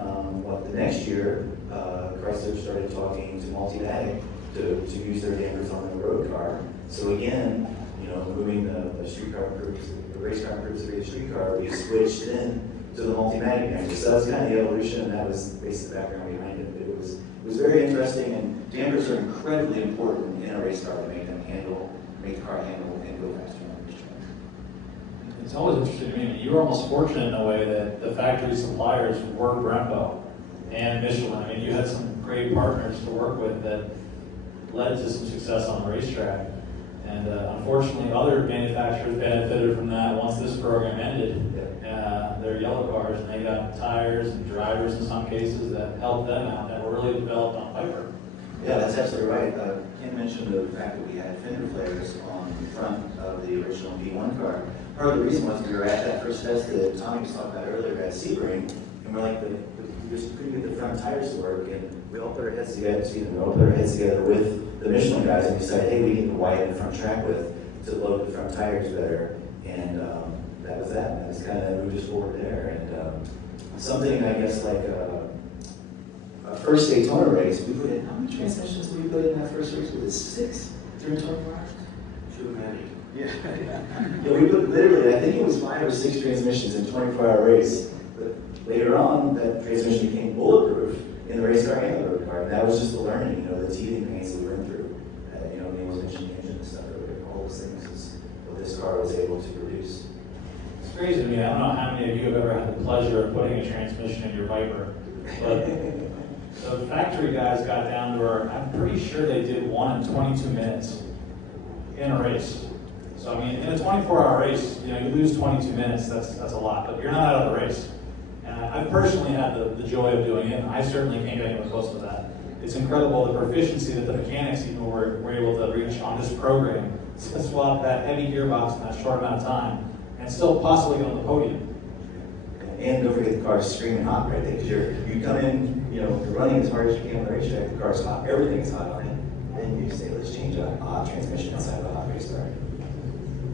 the next year, Chrysler started talking to Multimatic to use their dampers on the road car. So again, moving the streetcar groups, the race car groups to be a streetcar, we switched in to the Multimatic dampers. So that was kind of the evolution, and that was basically the background behind it. It was very interesting, and dampers are incredibly important in a race car to make the car handle and go faster on the racetrack. It's always interesting to me. You were almost fortunate in a way that the factory suppliers were Brembo and Michelin. I mean, you had some great partners to work with that led to some success on the racetrack. And unfortunately, other manufacturers benefited from that once this program ended. Their yellow cars, and they got tires and drivers in some cases that helped them out, that were really developed on Viper. Yeah, that's absolutely right. Ken mentioned the fact that we had fender flares on the front of the original V1 car. Part of the reason was we were at that first test that Tommy was talking about earlier at Sebring, and we're like, we just couldn't get the front tires to work, and we all put our heads together, with the Michelin guys, and we decided, hey, we need to widen the front track width to load the front tires better, and that was that. That was kind of moved us forward there, and something I guess like a first Daytona race, we put in, how many transmissions did we put in that first race? Was it 6 during 24 hours? Too many. Yeah. Yeah, we put literally, I think it was 5 or 6 transmissions in a 24-hour race. But later on, that transmission became bulletproof in the race car and the road car. And that was just the learning, the teething pains that we went through. Neil was mentioning the engine and stuff earlier. All those things is what this car was able to produce. It's crazy to me. I don't know how many of you have ever had the pleasure of putting a transmission in your Viper, but the factory guys got down to where I'm pretty sure they did one in 22 minutes in a race. So I mean, in a 24-hour race, you lose 22 minutes. That's a lot, but you're not out of the race. And I personally had the joy of doing it. And I certainly can't get anywhere close to that. It's incredible the proficiency that the mechanics even were able to reach on this program to swap that heavy gearbox in that short amount of time and still possibly get on the podium. And don't forget the car's screaming hot, right? Because you come in, you're running as hard as you can on the racetrack, the car's hot, everything's hot on it. Then you say, let's change a hot transmission inside of a hot race car.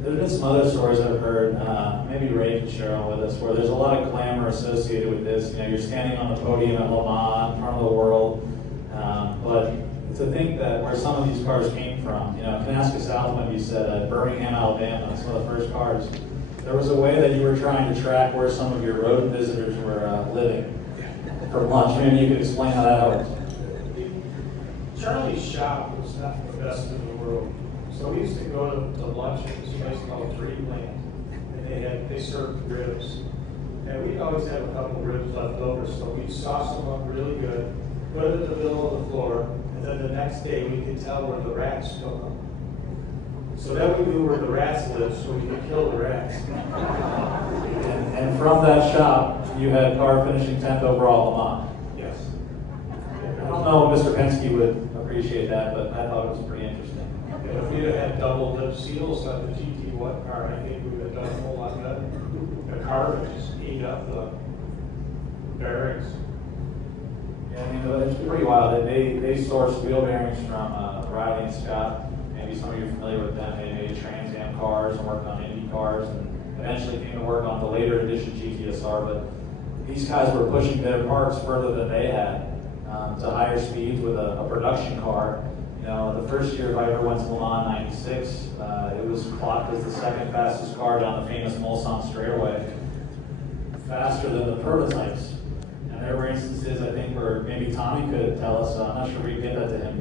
There's been some other stories I've heard, maybe Ray can share them with us, where there's a lot of glamour associated with this. You're standing on the podium at Le Mans in front of the world, but to think that where some of these cars came from, Canasca Southwind, you said at Birmingham, Alabama, that's one of the first cars. There was a way that you were trying to track where some of your road visitors were living for lunch. Maybe you could explain how that worked. Charlie's shop was not the best in the world. So we used to go to lunch at this place called Dreamland, and they served ribs. And we'd always have a couple ribs left over, so we'd sauce them up really good, put it in the middle of the floor, and then the next day we could tell where the rats took them. So then we knew where the rats lived, so we could kill the rats. And from that shop, you had a car finishing 10th overall at Le Mans. Yes. I don't know if Mr. Penske would appreciate that, but I thought it was pretty interesting. And if we'd have had double lip seals on the GT1 car, I think we would have done a whole lot better. The car would just eat up the bearings. Yeah, it's pretty wild. They sourced wheel bearings from Riley and Scott. Maybe some of you are familiar with them. They made Trans Am cars and worked on Indy cars, and eventually came to work on the later edition GTS-R. But these guys were pushing their parts further than they had to higher speeds with a production car. The first year Viper went to Le Mans 96, it was clocked as the second fastest car down the famous Mulsanne straightaway, faster than the prototypes. And there were instances, I think, where maybe Tommy could tell us, I'm not sure we get that to him,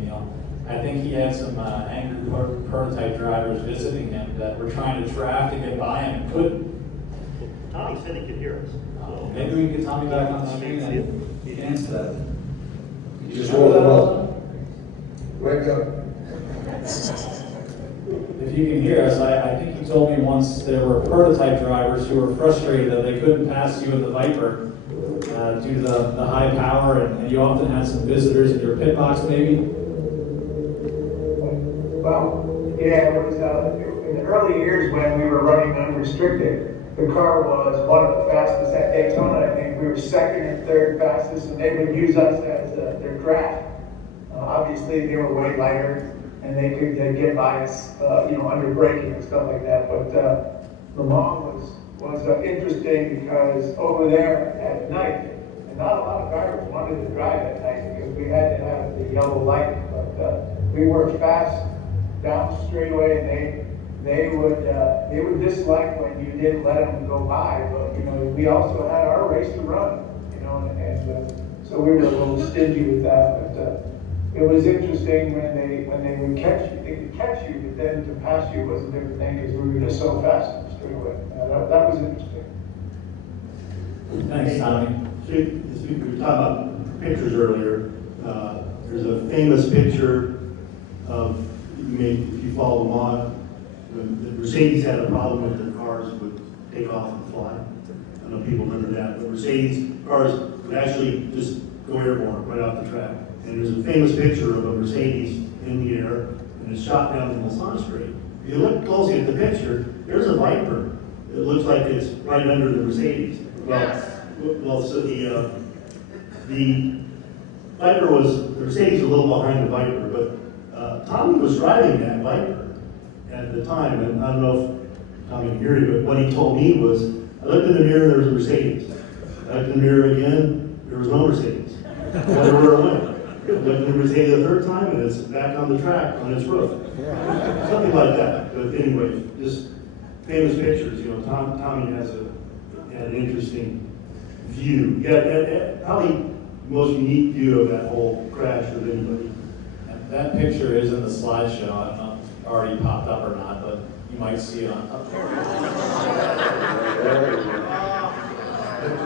I think he had some angry prototype drivers visiting him that were trying to draft to get by him and couldn't. Tommy said he could hear us. So. Maybe we can get Tommy back on the screen and he can answer that. You just roll them up. Wake up. If you can hear us, I think he told me once there were prototype drivers who were frustrated that they couldn't pass you in the Viper due to the high power, and you often had some visitors in your pit box maybe. Well, yeah, it was in the early years when we were running unrestricted, the car was one of the fastest at Daytona. I think we were second or third fastest, and they would use us as their draft. Obviously, they were way lighter, and they could get by us, under braking and stuff like that. But Le Mans was interesting because over there at night, and not a lot of drivers wanted to drive at night because we had to have the yellow light. But we were fast down the straightaway, and they would dislike when you didn't let them go by. But we also had our race to run, and so we were a little stingy with that. But it was interesting when they would catch you. They could catch you, but then to pass you was a different thing because we were just so fast on the straightaway. That was interesting. Thanks, Tommy. We were talking about pictures earlier. There's a famous picture of, if you follow them on, when the Mercedes had a problem with their cars would take off and fly. I don't know if people remember that, but Mercedes cars would actually just go airborne right off the track. And there's a famous picture of a Mercedes in the air, and it's shot down the Mulsanne Strait. If you look closely at the picture, there's a Viper. It looks like it's right under the Mercedes. So the Viper the Mercedes was a little behind the Viper, but Tommy was driving that Viper at the time, and I don't know if Tommy can hear you, but what he told me was, I looked in the mirror, there was a Mercedes. I looked in the mirror again, there was no Mercedes. I wonder where it went. I looked in the Mercedes the third time, and it's back on the track, on its roof. Something like that. But anyway, just famous pictures. Tommy has an interesting view. Yeah, probably the most unique view of that whole crash of anybody. That picture is in the slideshow. I don't know if it's already popped up or not, but you might see it on up there.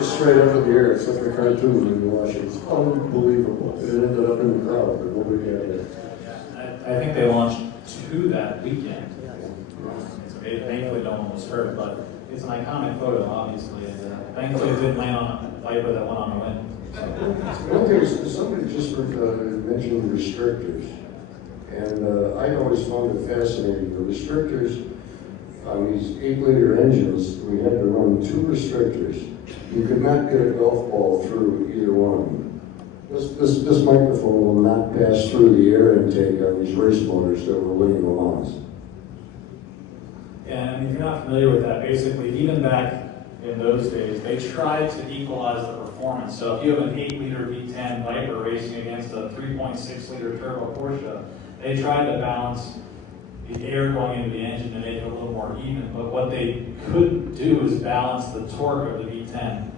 Just straight up in the air, it's like a cartoon when you watch it. It's unbelievable. It ended up in the crowd, but nobody had it. I think they launched 2 that weekend. So thankfully no one was hurt, but it's an iconic photo, obviously. And thankfully it didn't land on a Viper that went on the wind. One thing is, somebody just mentioned restrictors. And I always found it fascinating. The restrictors on these 8-liter engines, we had to run 2 restrictors. You could not get a golf ball through either one of them. This microphone will not pass through the air intake on these race motors that were winning the lawns. And if you're not familiar with that, basically, even back in those days, they tried to equalize the performance. So if you have an 8-liter V10 Viper racing against a 3.6-liter turbo Porsche, they tried to balance the air going into the engine to make it a little more even, but what they couldn't do is balance the torque of the V10.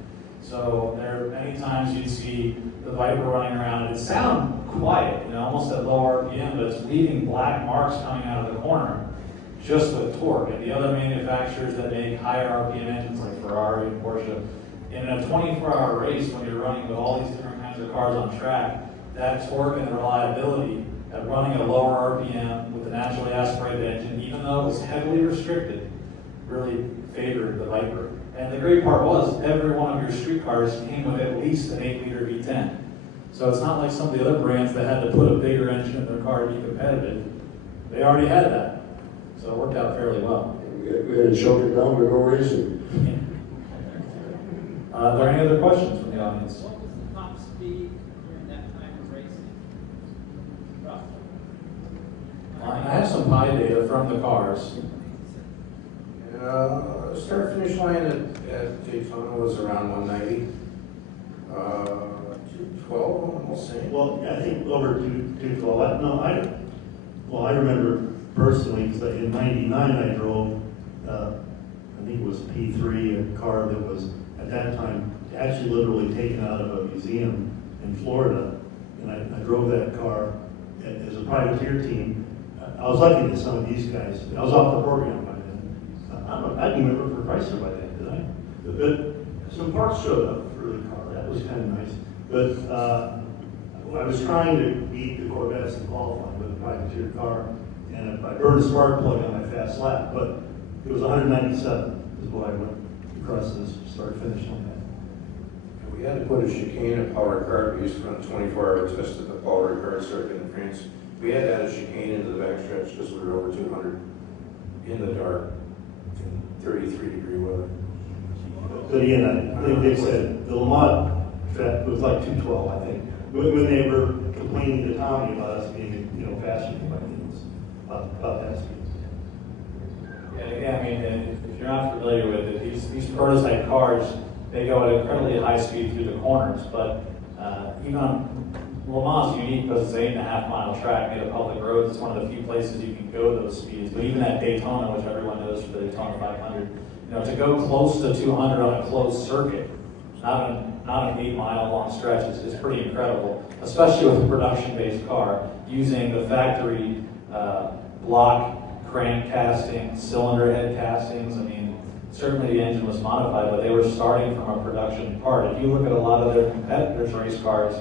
So there are many times you'd see the Viper running around, and it sounded quiet, almost at low RPM, but it's leaving black marks coming out of the corner just with torque. And the other manufacturers that make higher RPM engines like Ferrari and Porsche, in a 24-hour race when you're running with all these different kinds of cars on track, that torque and reliability at running at a lower RPM with a naturally aspirated engine, even though it was heavily restricted, really favored the Viper. And the great part was, every one of your street cars came with at least an 8-liter V10. So it's not like some of the other brands that had to put a bigger engine in their car to be competitive. They already had that. So it worked out fairly well. We had to choke it down to go racing. Are there any other questions from the audience? What was the top speed during that time of racing? Roughly. I have some pie data from the cars. Start finish line at Daytona was around 190. 212, almost saying. Well, I think over 212. I remember personally, because in '99 I drove, I think it was P3, a car that was at that time actually literally taken out of a museum in Florida, and I drove that car as a privateer team. I was lucky that some of these guys, I was off the program by then. I didn't even remember for Chrysler by then, did I? But some parts showed up for the car. That was kind of nice. But I was trying to beat the Corvettes and qualify with a privateer car, and I burned a spark plug on my fast lap. But It was 197 is what I went across this start finish on that. And we had to put a chicane at Power Card. We used to run 24-hour test at the Power Card circuit in France. We had to add a chicane into the backstretch because we were over 200 in the dark in 33-degree weather. But again, I think they said the Lamont track was like 212, I think. When they were complaining to Tommy about us being, faster than things, about that speed. Yeah, again, I mean, if you're not familiar with it, these prototype cars, they go at incredibly high speed through the corners, but even on Le Mans is unique because it's an 8.5-mile track made of public roads. It's one of the few places you can go those speeds. But even at Daytona, which everyone knows for the Daytona 500, to go close to 200 on a closed circuit, not an 8-mile long stretch, is pretty incredible, especially with a production-based car using the factory block crank casting, cylinder head castings. I mean, certainly the engine was modified, but they were starting from a production part. If you look at a lot of their competitors' race cars,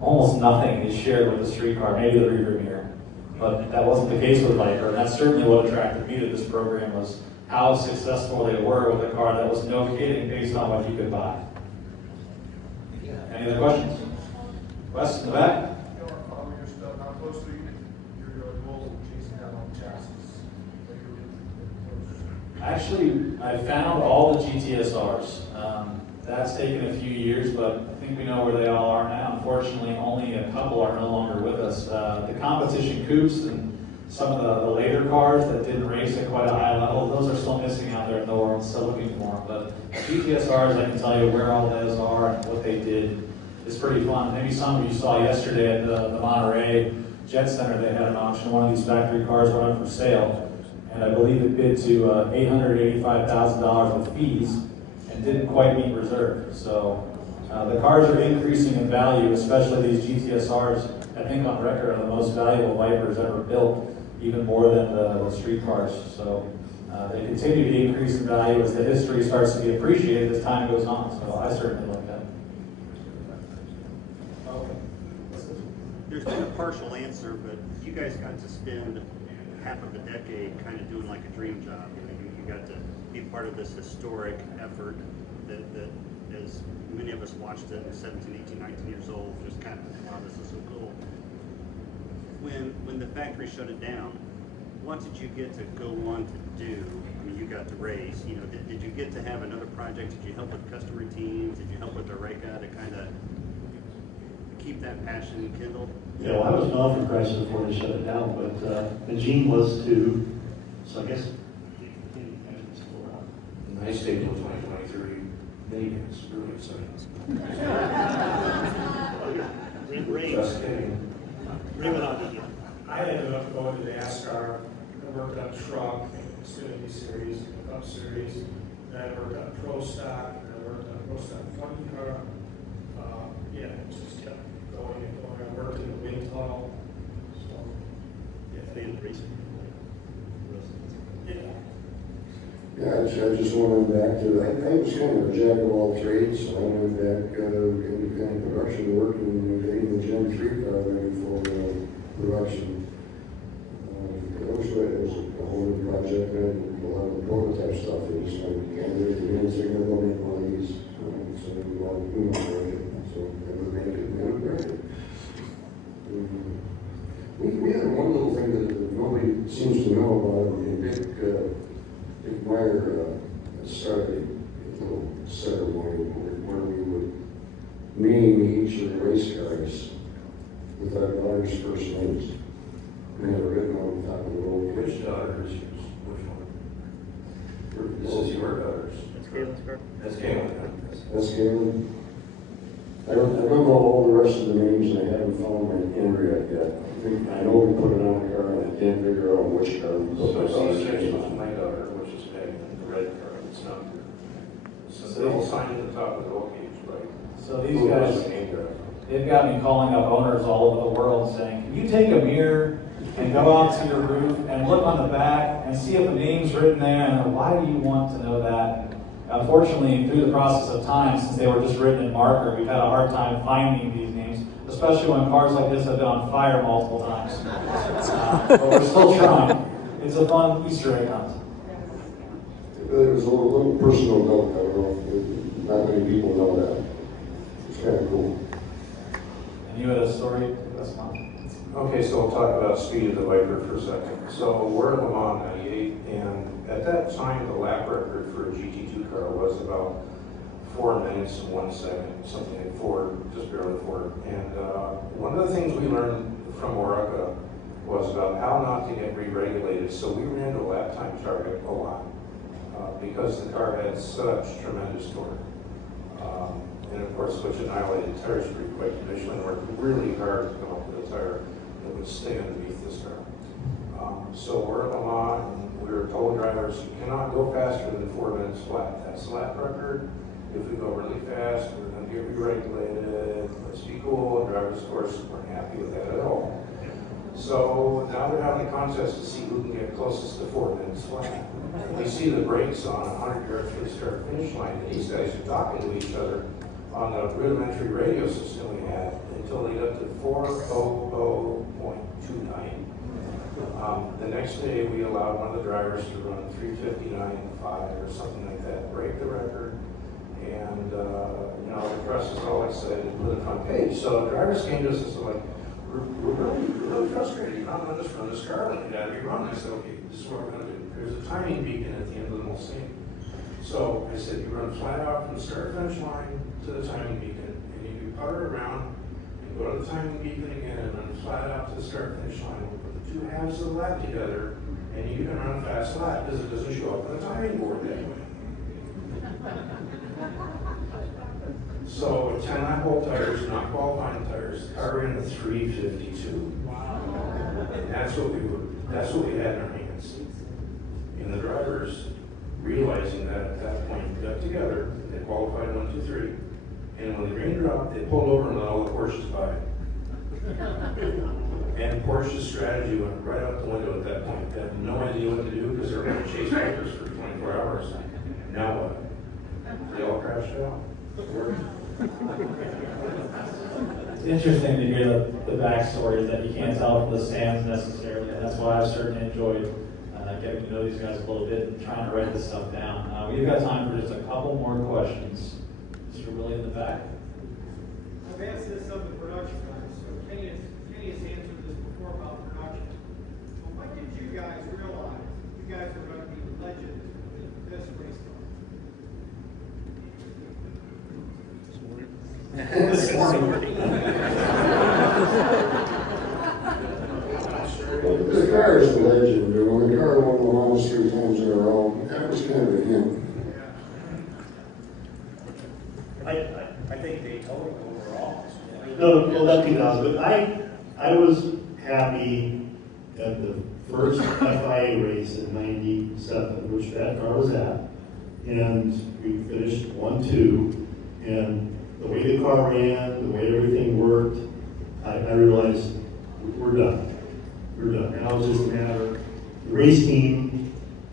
almost nothing is shared with the street car, maybe the rear mirror. But that wasn't the case with Viper, and that's certainly what attracted me to this program, was how successful they were with a car that was no kidding based on what you could buy. Any other questions? Wes in the back? How close are you to your goal of chasing down all the chassis? Actually, I found all the GTS-Rs. That's taken a few years, but I think we know where they all are now. Unfortunately, only a couple are no longer with us. The competition coupes and some of the later cars that didn't race at quite a high level, those are still missing out there in the world, still looking for them. But GTS-Rs, I can tell you where all those are and what they did. It's pretty fun. Maybe some of you saw yesterday at the Monterey Jet Center, they had an auction. One of these factory cars went up for sale, and I believe it bid to $885,000 with fees and didn't quite meet reserve. So the cars are increasing in value, especially these GTS-Rs. I think on record are the most valuable Vipers ever built, even more than the street cars. So they continue to increase in value as the history starts to be appreciated as time goes on. So I certainly like that. Okay. There's been a partial answer, but you guys got to spend half of a decade kind of doing like a dream job. You got to be part of this historic effort that as many of us watched it at 17, 18, 19 years old, just kind of, wow, this is so cool. When the factory shut it down, what did you get to go on to do? I mean, you got to race, did you get to have another project? Did you help with customer teams? Did you help with Eureka to kind of keep that passion kindled? Yeah, well, I was gone from Chrysler before they shut it down, but the gene was to, so I guess, Nice day till 2023. Minivans, really exciting. Just kidding. I ended up going to NASCAR. I worked on truck, Xfinity Series, Cup Series. Then I worked on Pro Stock. And I worked on Pro Stock Funny Car. It just kept going and going. I worked in the wind tunnel. So, racing. yeah. Yeah, I just went back to, I was kind of a jack of all trades, so I went back independent production, working and getting the Gen 3 car ready for production. It was a whole new project, and a lot of the prototype stuff is like, there's the insignia on these, so a lot of it, so never make it. We had one little thing that nobody seems to know about, Dick Meyer started a little ceremony where we would name each of the race cars with our daughter's first names. We had it written on the top of the road. Which daughter is yours? Which one? This is your daughter's. That's Galen's car? That's Galen. That's Galen. I don't know all the rest of the names, and I haven't found my Andrea yet. I know we put it on the car, and I can't figure out which car we put So my daughter's C6 name was on. my daughter, which is Megan, the red car, it's not. So they all signed at the top of the roll cage, right? So these guys, they've got me calling up owners all over the world saying, can you take a mirror and go out to your roof and look on the back and see if a name's written there, and why do you want to know that? Unfortunately, through the process of time, since they were just written in marker, we've had a hard time finding these names, especially when cars like this have been on fire multiple times. But we're still trying. It's a fun Easter egg hunt. It was a little personal note, I don't know, not many people know that. It's kind of cool. And you had a story? That's fine. Okay, so we'll talk about speed of the Viper for a second. So we're at Le Mans 98, and at that time, the lap record for a GT2 car was about 4 minutes and 1 second, something like 4, just barely 4. And one of the things we learned from Oreca was about how not to get re-regulated. So we ran the lap time target a lot because the car had such tremendous torque. And of course, which annihilated tires pretty quick. Michelin worked really hard to come up with a tire that would stay underneath this car. So we're at Le Mans, and we were told drivers, you cannot go faster than 4 minutes flat. That's the lap record. If we go really fast, we're going to get re-regulated. Let's be cool. And drivers, of course, weren't happy with that at all. So now they're having a contest to see who can get closest to 4 minutes flat. We see the brakes on 100 yards from the start finish line, and these guys are talking to each other on the rudimentary radio system we had until they got to 400.29. The next day, we allowed one of the drivers to run 3:59.5 or something like that, break the record. And, the press is all excited to put it on page. So drivers came to us and said, like, we're really frustrated. You're not letting us run this car like that. We run. I said, okay, this is what we're going to do. There's a timing beacon at the end of the whole scene. So I said, you run flat out from the start finish line to the timing beacon, and you can putter around and go to the timing beacon again and run flat out to the start finish line. We'll put the two halves of the lap together, and you can run a fast lap because it doesn't show up on the timing board that way. So 10 lap hole tires, not qualifying tires, the car ran a 3:52. Wow. And that's what we had in our hands. And the drivers, realizing that at that point, got together, they qualified 1, 2, 3, and when the rain dropped, they pulled over and let all the Porsches by. And Porsche's strategy went right out the window at that point. They had no idea what to do because they were going to chase Vipers for 24 hours. Now what? They all crashed out. It's interesting to hear the backstories that you can't tell from the stands necessarily, and that's why I've certainly enjoyed getting to know these guys a little bit and trying to write this stuff down. We've got time for just a couple more questions. Mr. Willie in the back. I've asked this of the production guys, so Kenny has answered this before about production. But what did you guys realize you guys are going to be legends with this race car? This morning. The car is a legend. When the car won the Mans 3 times in a row, that was kind of a hint. I think Daytona overall. No, that 2000. But I was happy at the first FIA race in '97, which that car was at, and we finished 1-2, and the way the car ran, the way everything worked, I realized we're done. We're done. Now it's just a matter of the race teams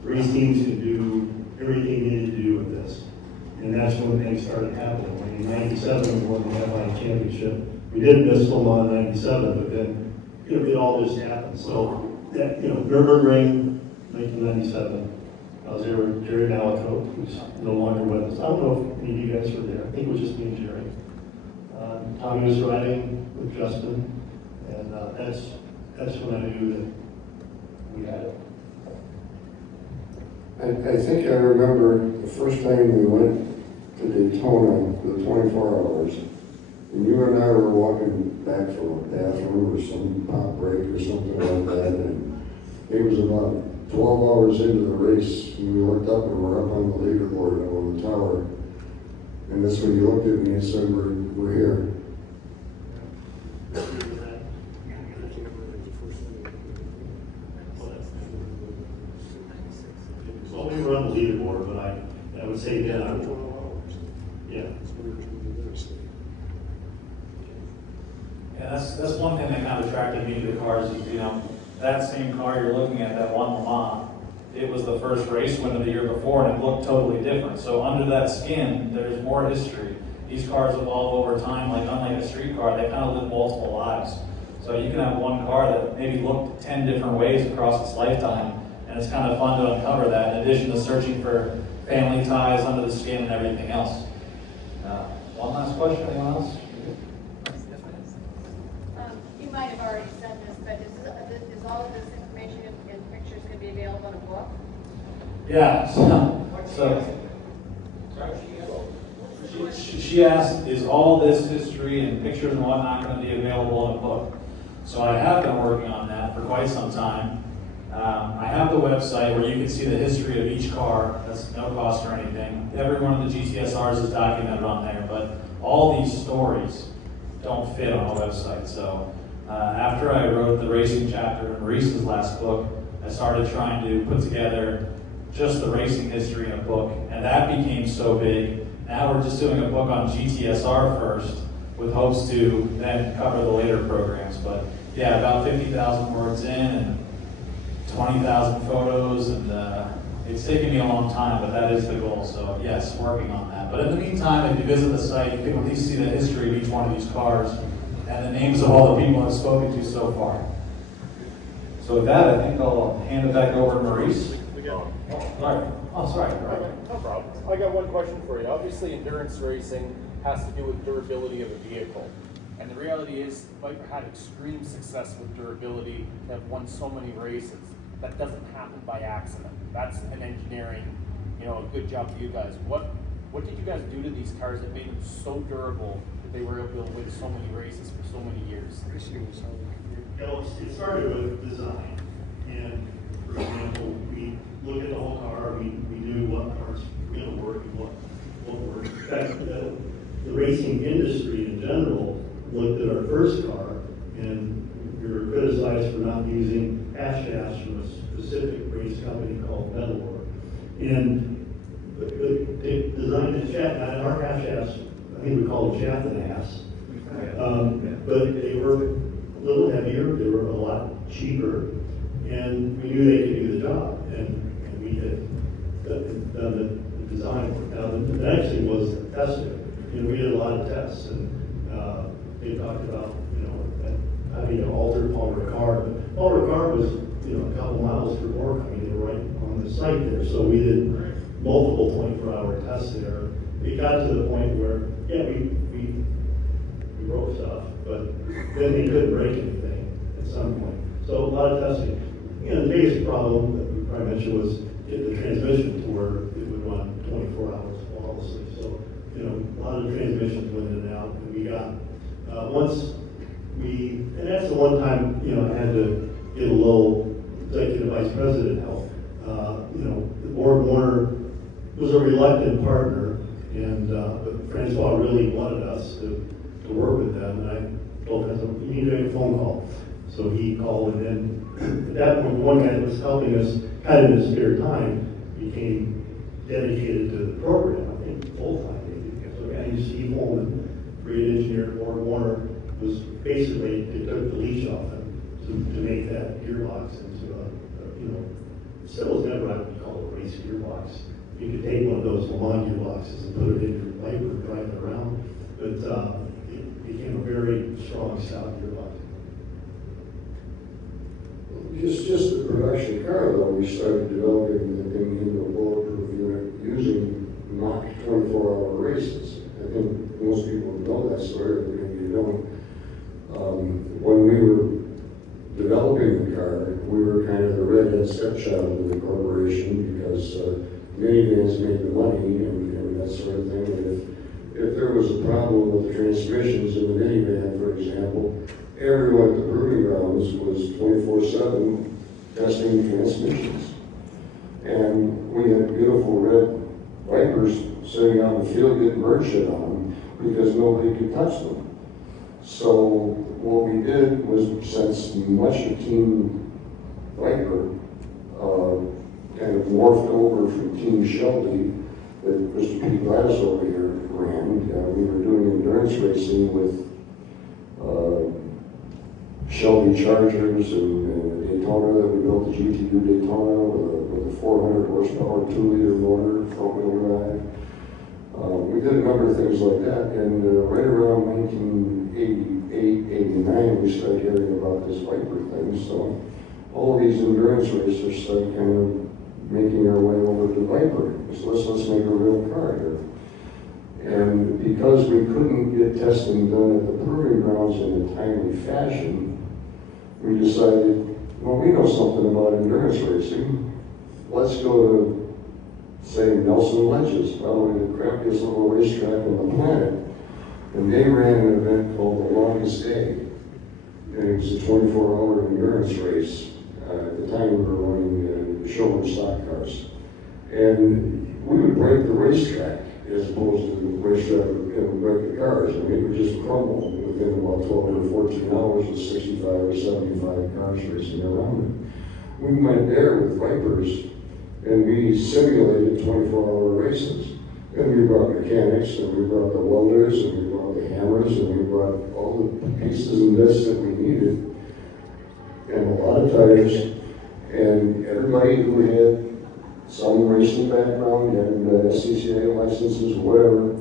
can do everything they need to do with this. And that's when things started happening. When in '97 we won the F1 championship. We did miss Le Mans in '97, but then it all just happened. So that Nürburgring, 1997. I was there with Jerry Malaco, who's no longer with us. I don't know if any of you guys were there. I think it was just me and Jerry. Tommy was riding with Justin, and that's when I knew that we had it. I think I remember the first time we went to Daytona for the 24 hours, and you and I were walking back from a bathroom or some pop break or something like that, and it was about 12 hours into the race, and we looked up and we're up on the leaderboard on the tower, and that's when you looked at me and said, we're here. Well, we were on the leaderboard, but I would say then yeah. Yeah, that's one thing that kind of attracted me to the cars is, that same car you're looking at that won Le Mans, it was the first race win of the year before and it looked totally different. So under that skin, there's more history. These cars evolve over time, unlike a street car, they kind of live multiple lives. So you can have one car that maybe looked 10 different ways across its lifetime, And it's kind of fun to uncover that, in addition to searching for family ties under the skin and everything else. One last question, anyone else? You might have already said this, but is all of this information and pictures going to be available in a book? Yeah, she asked, is all this history and pictures and whatnot going to be available in a book? So I have been working on that for quite some time. I have the website where you can see the history of each car. That's no cost or anything. Every one of the GTS-Rs is documented on there, but all these stories don't fit on a website. So after I wrote the racing chapter in Maurice's last book, I started trying to put together just the racing history in a book, and that became so big. Now we're just doing a book on GTS-R first, with hopes to then cover the later programs. But yeah, about 50,000 words in and 20,000 photos, and it's taken me a long time, but that is the goal. So yes, working on that. But in the meantime, if you visit the site, you can at least see the history of each one of these cars and the names of all the people I've spoken to so far. So with that, I think I'll hand it back over to Maurice. Sorry. Oh, sorry. No problem. I got one question for you. Obviously, endurance racing has to do with durability of a vehicle. And the reality is, Viper had extreme success with durability, have won so many races. That doesn't happen by accident. That's an engineering, a good job for you guys. What did you guys do to these cars that made them so durable that they were able to win so many races for so many years? It started with design. And for example, we look at the whole car, we knew what parts were going to work and what worked. In fact, the racing industry in general looked at our first car, and we were criticized for not using half shafts from a specific race company called Metalwork. And they designed the shaft, not our half shafts, I think we call them shaft and ass. But they were a little heavier, they were a lot cheaper, and we knew they could do the job, and we had done the design work. Now, the next thing was testing. We did a lot of tests, and they talked about, having to alter Paul Ricard. But Paul Ricard was, a couple miles from work. I mean, they were right on the site there. So we did multiple 24-hour tests there. It got to the point where, yeah, we broke stuff, but then we couldn't break anything at some point. So a lot of testing. The biggest problem that we probably mentioned was get the transmission to where it would run 24 hours flawlessly. So, a lot of transmissions went in and out, and we got, and that's the one time, I had to get a little executive vice president help. The Board Warner was a reluctant partner, but Francois really wanted us to work with them, and I told him, you need to make a phone call. So he called, and then at that point, one guy that was helping us kind of in his spare time became dedicated to the program, I think full-time. So a guy named Steve Holman, great engineer at Board Warner, was basically, they took the leash off him to make that gearbox into still was never what we call a race gearbox. You could take one of those Le Mans gearboxes and put it in your Viper and drive it around, but it became a very strong, stout gearbox. Just the production car, though, we started developing the thing into a bulletproof unit using mock 24-hour races. I think most people know that story, but maybe you don't. When we were developing the car, we were kind of the redhead stepchild of the corporation because minivans made the money and that sort of thing. And if there was a problem with the transmissions in the minivan, for example, everyone at the proving grounds was 24/7 testing transmissions. And we had beautiful red Vipers sitting out in the field getting bird shit on them because nobody could touch them. So what we did was, since much of Team Viper kind of morphed over from Team Shelby that Mr. Pete Gladys over here ran, we were doing endurance racing with Shelby Chargers and Daytona. We built the GTU Daytona with a 400 horsepower 2-liter motor, front-wheel drive. We did a number of things like that, and right around 1988, 89, we started hearing about this Viper thing. So all of these endurance racers started kind of making our way over to Viper. So let's make a real car here. And because we couldn't get testing done at the proving grounds in a timely fashion, we decided, well, we know something about endurance racing. Let's go to, say, Nelson Ledges, probably the crappiest little racetrack on the planet. And they ran an event called The Longest Day. And it was a 24-hour endurance race. At the time, we were running showroom stock cars. And we would break the racetrack as opposed to the racetrack would break the cars. I mean, it would just crumble within about 12 or 14 hours with 65 or 75 cars racing around it. We went there with Vipers, and we simulated 24-hour races. And we brought mechanics, and we brought the welders, and we brought the hammers, and we brought all the pieces and bits that we needed, and a lot of tires. And everybody who had some racing background, had SCCA licenses, whatever,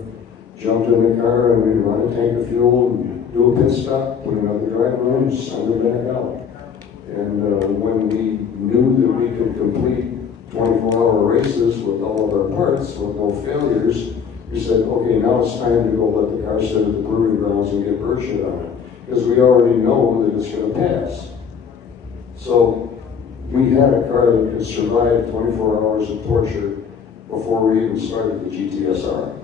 jumped in the car and we'd run a tank of fuel, and do a pit stop, put another driver in, send it back out. And when we knew that we could complete 24-hour races with all of our parts, with no failures, we said, okay, now it's time to go let the car sit at the proving grounds and get bird shit on it. Because we already know that it's going to pass. So we had a car that could survive 24 hours of torture before we even started the GTS-R.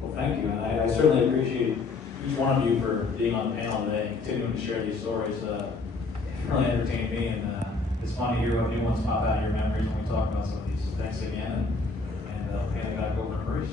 Well, thank you, and I certainly appreciate each one of you for being on the panel today and continuing to share these stories. It really entertained me, and it's fun to hear what new ones pop out of your memories when we talk about some of these. So thanks again, and I'll hand it back over to Bruce.